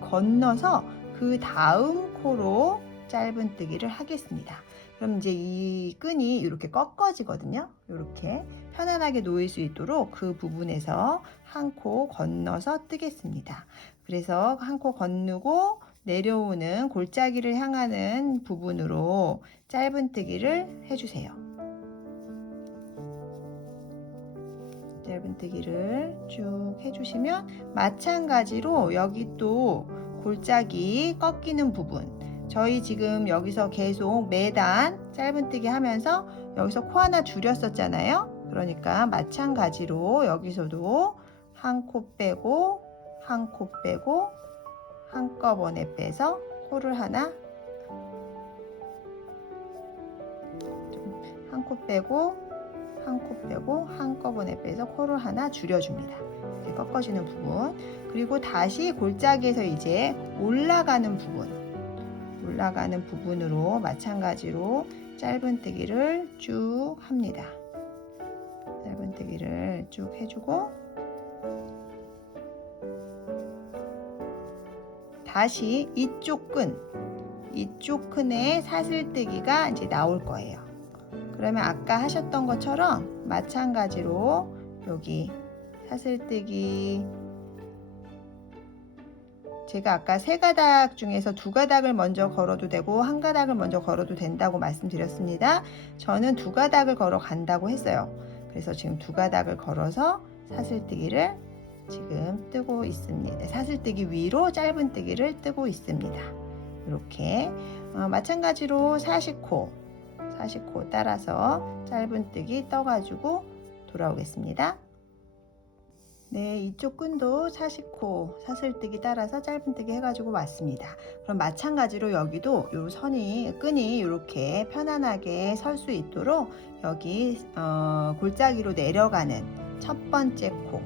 건너서 그 다음 코로 짧은뜨기를 하겠습니다. 그럼 이제 이 끈이 이렇게 꺾어지거든요. 이렇게 편안하게 놓일 수 있도록 그 부분에서 한 코 건너서 뜨겠습니다. 그래서 한 코 건너고 내려오는 골짜기를 향하는 부분으로 짧은뜨기를 해주세요. 짧은뜨기를 쭉 해주시면 마찬가지로 여기 또 골짜기 꺾이는 부분 저희 지금 여기서 계속 매단 짧은뜨기 하면서 여기서 코 하나 줄였었잖아요. 그러니까 마찬가지로 여기서도 한 코 빼고 한 코 빼고 한꺼번에 빼서 코를 하나 한 코 빼고 한 코 빼고 한꺼번에 빼서 코를 하나 줄여줍니다. 이렇게 꺾어지는 부분 그리고 다시 골짜기에서 이제 올라가는 부분으로 마찬가지로 짧은뜨기를 쭉 합니다. 짧은뜨기를 쭉 해주고 다시 이쪽 끈에 사슬뜨기가 이제 나올 거예요. 그러면 아까 하셨던 것처럼 마찬가지로 여기 사슬뜨기, 제가 아까 3가닥 중에서 2가닥을 먼저 걸어도 되고 1가닥을 먼저 걸어도 된다고 말씀드렸습니다. 저는 2가닥을 걸어 간다고 했어요. 그래서 지금 2가닥을 걸어서 사슬뜨기를 지금 뜨고 있습니다. 사슬뜨기 위로 짧은뜨기를 뜨고 있습니다. 이렇게 마찬가지로 40코 따라서 짧은뜨기 떠가지고 돌아오겠습니다. 네, 이쪽 끈도 40코 사슬뜨기 따라서 짧은뜨기 해가지고 왔습니다. 그럼 마찬가지로 여기도 요 끈이 이렇게 편안하게 설 수 있도록 여기 골짜기로 내려가는 첫 번째 코,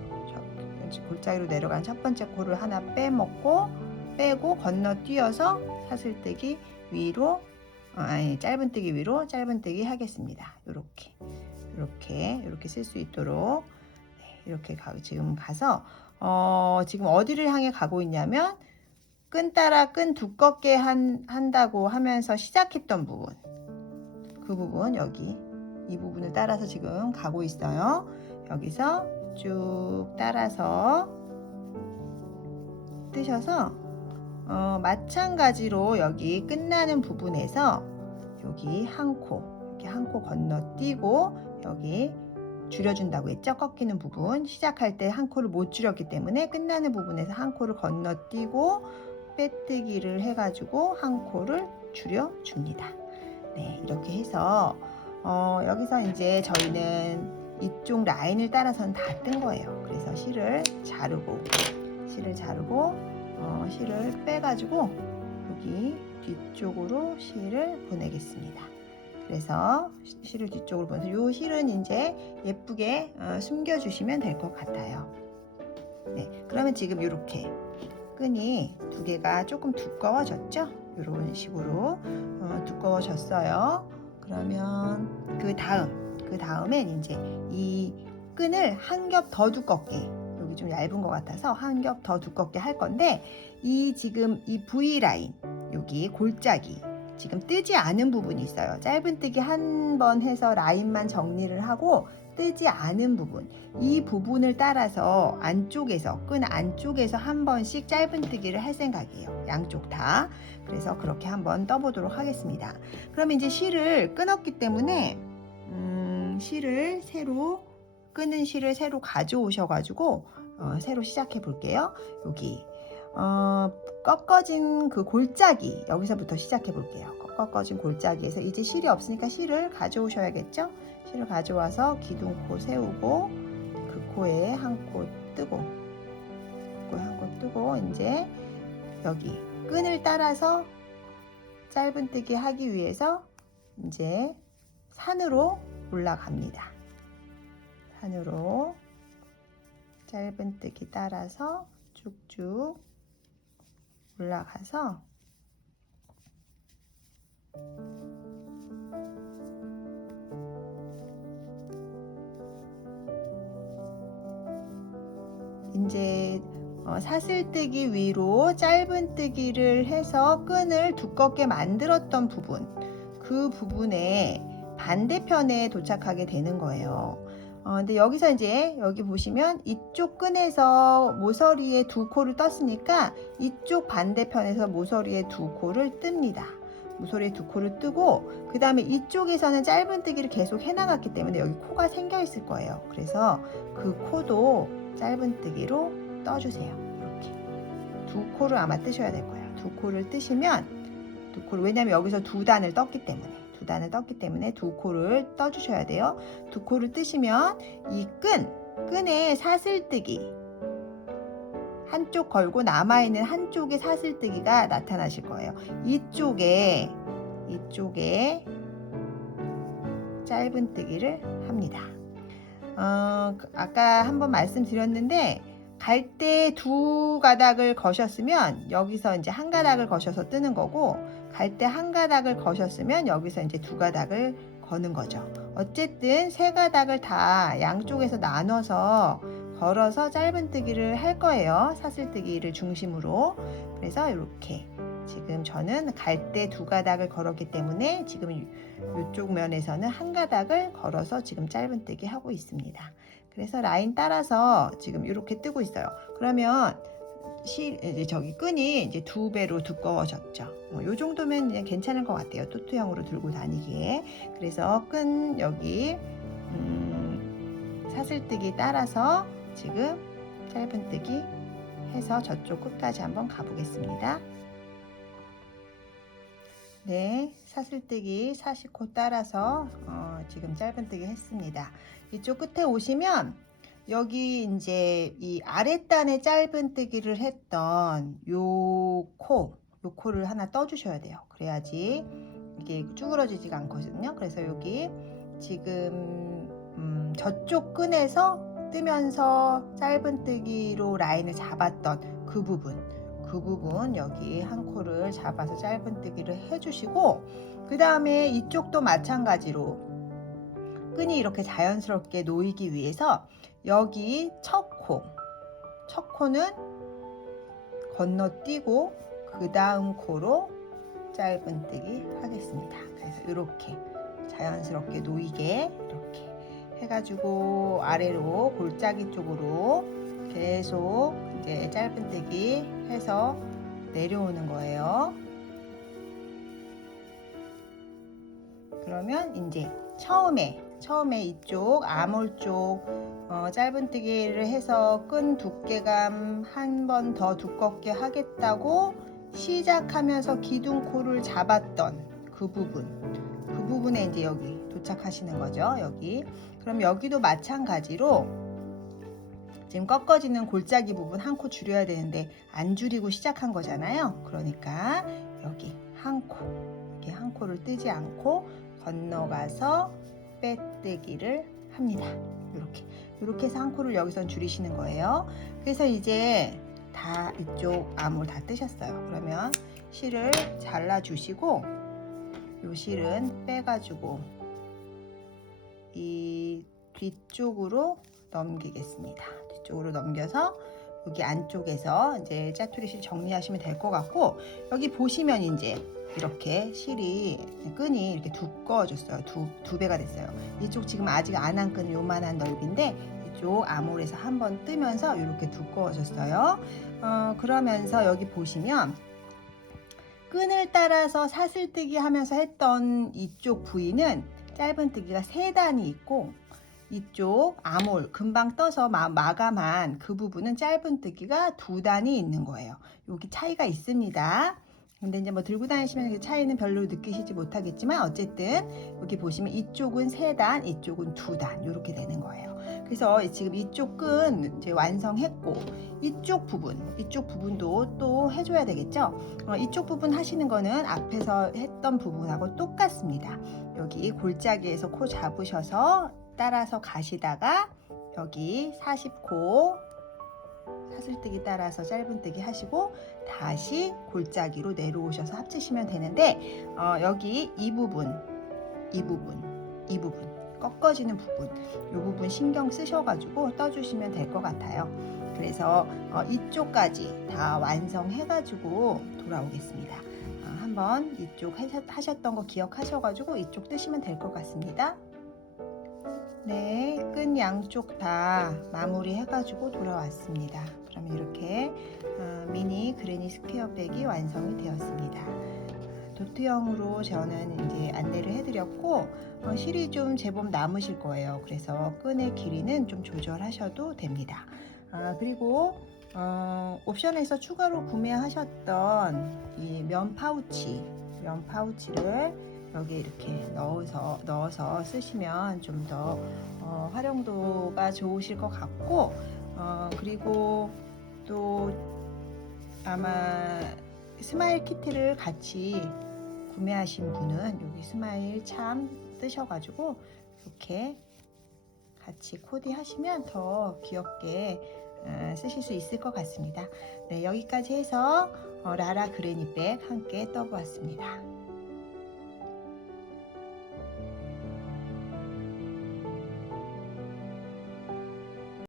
골짜기로 내려가는 첫 번째 코를 하나 빼고 건너뛰어서 사슬뜨기 위로, 짧은뜨기 위로 짧은뜨기 하겠습니다. 이렇게 쓸 수 있도록 이렇게 지금 가서 지금 어디를 향해 가고 있냐면 끈 따라 끈 두껍게 한다고 하면서 시작했던 부분, 그 부분 여기 이 부분을 따라서 지금 가고 있어요. 여기서 쭉 따라서 뜨셔서 마찬가지로 여기 끝나는 부분에서 여기 한 코 건너뛰고 여기 줄여준다고 했죠. 꺾이는 부분 시작할 때 한 코를 못 줄였기 때문에 끝나는 부분에서 한 코를 건너뛰고 빼뜨기를 해가지고 한 코를 줄여줍니다. 네, 이렇게 해서 여기서 이제 저희는 이쪽 라인을 따라서는 다 뜬 거예요. 그래서 실을 자르고 실을 빼가지고 여기 뒤쪽으로 실을 보내겠습니다. 그래서 실을 뒤쪽으로 보내서 이 실은 이제 예쁘게 숨겨주시면 될 것 같아요. 네, 그러면 지금 이렇게 끈이 2개가 조금 두꺼워졌죠? 이런 식으로 두꺼워졌어요. 그러면 그 다음엔 이제 이 끈을 한 겹 더 두껍게, 여기 좀 얇은 것 같아서 한 겹 더 두껍게 할 건데, 지금 이 V라인, 여기 골짜기 지금 뜨지 않은 부분이 있어요. 짧은뜨기 한 번 해서 라인만 정리를 하고 뜨지 않은 부분, 이 부분을 따라서 끈 안쪽에서 한 번씩 짧은뜨기를 할 생각이에요. 양쪽 다. 그래서 그렇게 한번 떠보도록 하겠습니다. 그러면 이제 실을 끊었기 때문에 끄는 실을 새로 가져오셔가지고 새로 시작해 볼게요. 여기 꺾어진 그 골짜기, 여기서부터 시작해 볼게요. 꺾어진 골짜기에서 이제 실이 없으니까 실을 가져오셔야겠죠? 실을 가져와서 기둥코 세우고 그 코에 한 코 뜨고 이제 여기 끈을 따라서 짧은뜨기 하기 위해서 이제 산으로 올라갑니다. 산으로 짧은뜨기 따라서 쭉쭉 올라가서 이제 사슬뜨기 위로 짧은뜨기를 해서 끈을 두껍게 만들었던 부분, 그 부분에 반대편에 도착하게 되는 거예요. 근데 여기서 이제 여기 보시면 이쪽 끈에서 모서리에 2코를 떴으니까 이쪽 반대편에서 모서리에 2코를 뜹니다. 모서리에 2코를 뜨고 그 다음에 이쪽에서는 짧은뜨기를 계속 해나갔기 때문에 여기 코가 생겨 있을 거예요. 그래서 그 코도 짧은뜨기로 떠주세요. 이렇게 2코를 아마 뜨셔야 될 거예요. 2코를 뜨시면 왜냐면 여기서 2단을 떴기 때문에 2코를 떠주셔야 돼요. 2코를 뜨시면 이 끈에 사슬뜨기 한쪽 걸고 남아있는 한쪽에 사슬뜨기가 나타나실 거예요. 이쪽에 짧은뜨기를 합니다. 아까 한번 말씀드렸는데 갈 때 2가닥을 거셨으면 여기서 이제 1가닥을 거셔서 뜨는 거고, 갈 때 1가닥을 거셨으면 여기서 이제 2가닥을 거는 거죠. 어쨌든 3가닥을 다 양쪽에서 나눠서 걸어서 짧은뜨기를 할 거예요. 사슬뜨기를 중심으로. 그래서 이렇게 지금 저는 갈대 2가닥을 걸었기 때문에 지금 이쪽 면에서는 1가닥을 걸어서 지금 짧은뜨기 하고 있습니다. 그래서 라인 따라서 지금 이렇게 뜨고 있어요. 그러면 이제 저기 끈이 이제 2배로 두꺼워졌죠. 이 정도면 그냥 괜찮을 것 같아요. 토트형으로 들고 다니기에. 그래서 끈 여기 사슬뜨기 따라서 지금 짧은뜨기 해서 저쪽 끝까지 한번 가보겠습니다. 네, 사슬뜨기 40코 따라서 지금 짧은뜨기 했습니다. 이쪽 끝에 오시면 여기 이제 이 아랫단에 짧은뜨기를 했던 요 코를 하나 떠주셔야 돼요. 그래야지 이게 쭈그러지지가 않거든요. 그래서 여기 지금 저쪽 끈에서 뜨면서 짧은뜨기로 라인을 잡았던 그 부분 여기 한 코를 잡아서 짧은뜨기를 해주시고, 그 다음에 이쪽도 마찬가지로 끈이 이렇게 자연스럽게 놓이기 위해서 여기 첫 코는 건너뛰고 그 다음 코로 짧은뜨기 하겠습니다. 그래서 이렇게 자연스럽게 놓이게 이렇게 해가지고 아래로 골짜기 쪽으로 계속 이제 짧은뜨기 해서 내려오는 거예요. 그러면 이제 처음에 이쪽 아몰 쪽 짧은뜨기를 해서 끈 두께감 한 번 더 두껍게 하겠다고 시작하면서 기둥코를 잡았던 그 부분에 이제 여기 도착하시는 거죠. 여기. 그럼 여기도 마찬가지로 지금 꺾어지는 골짜기 부분 한 코 줄여야 되는데 안 줄이고 시작한 거잖아요. 그러니까 여기 한 코를 뜨지 않고 건너가서 빼뜨기를 합니다. 이렇게 해서 한 코를 여기선 줄이시는 거예요. 그래서 이제 다 이쪽 암홀 다 뜨셨어요. 그러면 실을 잘라 주시고 요 실은 빼가지고 이 뒤쪽으로 넘기겠습니다. 뒤쪽으로 넘겨서 여기 안쪽에서 이제 짜투리 실 정리하시면 될 것 같고, 여기 보시면 이제 이렇게 끈이 이렇게 두꺼워졌어요. 두 배가 됐어요. 이쪽 지금 아직 안 한 끈은 요만한 넓이인데 이쪽 아몰에서 한번 뜨면서 이렇게 두꺼워졌어요. 그러면서 여기 보시면 끈을 따라서 사슬뜨기 하면서 했던 이쪽 부위는 짧은뜨기가 3단이 있고, 이쪽 아몰 금방 떠서 마감한 그 부분은 짧은뜨기가 2단이 있는 거예요. 여기 차이가 있습니다. 근데 이제 뭐 들고 다니시면 그 차이는 별로 느끼시지 못하겠지만, 어쨌든 여기 보시면 이쪽은 3단, 이쪽은 2단 이렇게 되는 거예요. 그래서 지금 이쪽 끈 이제 완성했고, 이쪽 부분도 또 해줘야 되겠죠. 이쪽 부분 하시는 거는 앞에서 했던 부분하고 똑같습니다. 여기 골짜기에서 코 잡으셔서 따라서 가시다가 여기 40코 사슬뜨기 따라서 짧은뜨기 하시고 다시 골짜기로 내려오셔서 합치시면 되는데, 여기 이 부분 꺾어지는 부분, 이 부분 신경 쓰셔가지고 떠주시면 될 것 같아요. 그래서 이쪽까지 다 완성해가지고 돌아오겠습니다. 한번 이쪽 하셨던 거 기억하셔가지고 이쪽 뜨시면 될 것 같습니다. 네, 끈 양쪽 다 마무리 해가지고 돌아왔습니다. 그러면 이렇게 미니 그레니 스퀘어 백이 완성이 되었습니다. 도트형으로 저는 이제 안내를 해드렸고, 실이 좀 제법 남으실 거예요. 그래서 끈의 길이는 좀 조절하셔도 됩니다. 그리고 옵션에서 추가로 구매하셨던 이 면 파우치를 여기 이렇게 넣어서 쓰시면 좀 더 활용도가 좋으실 것 같고, 그리고 또 아마 스마일 키트를 같이 구매하신 분은 여기 스마일 참 뜨셔가지고 이렇게 같이 코디하시면 더 귀엽게 쓰실 수 있을 것 같습니다. 네, 여기까지 해서 라라 그레니백 함께 떠보았습니다.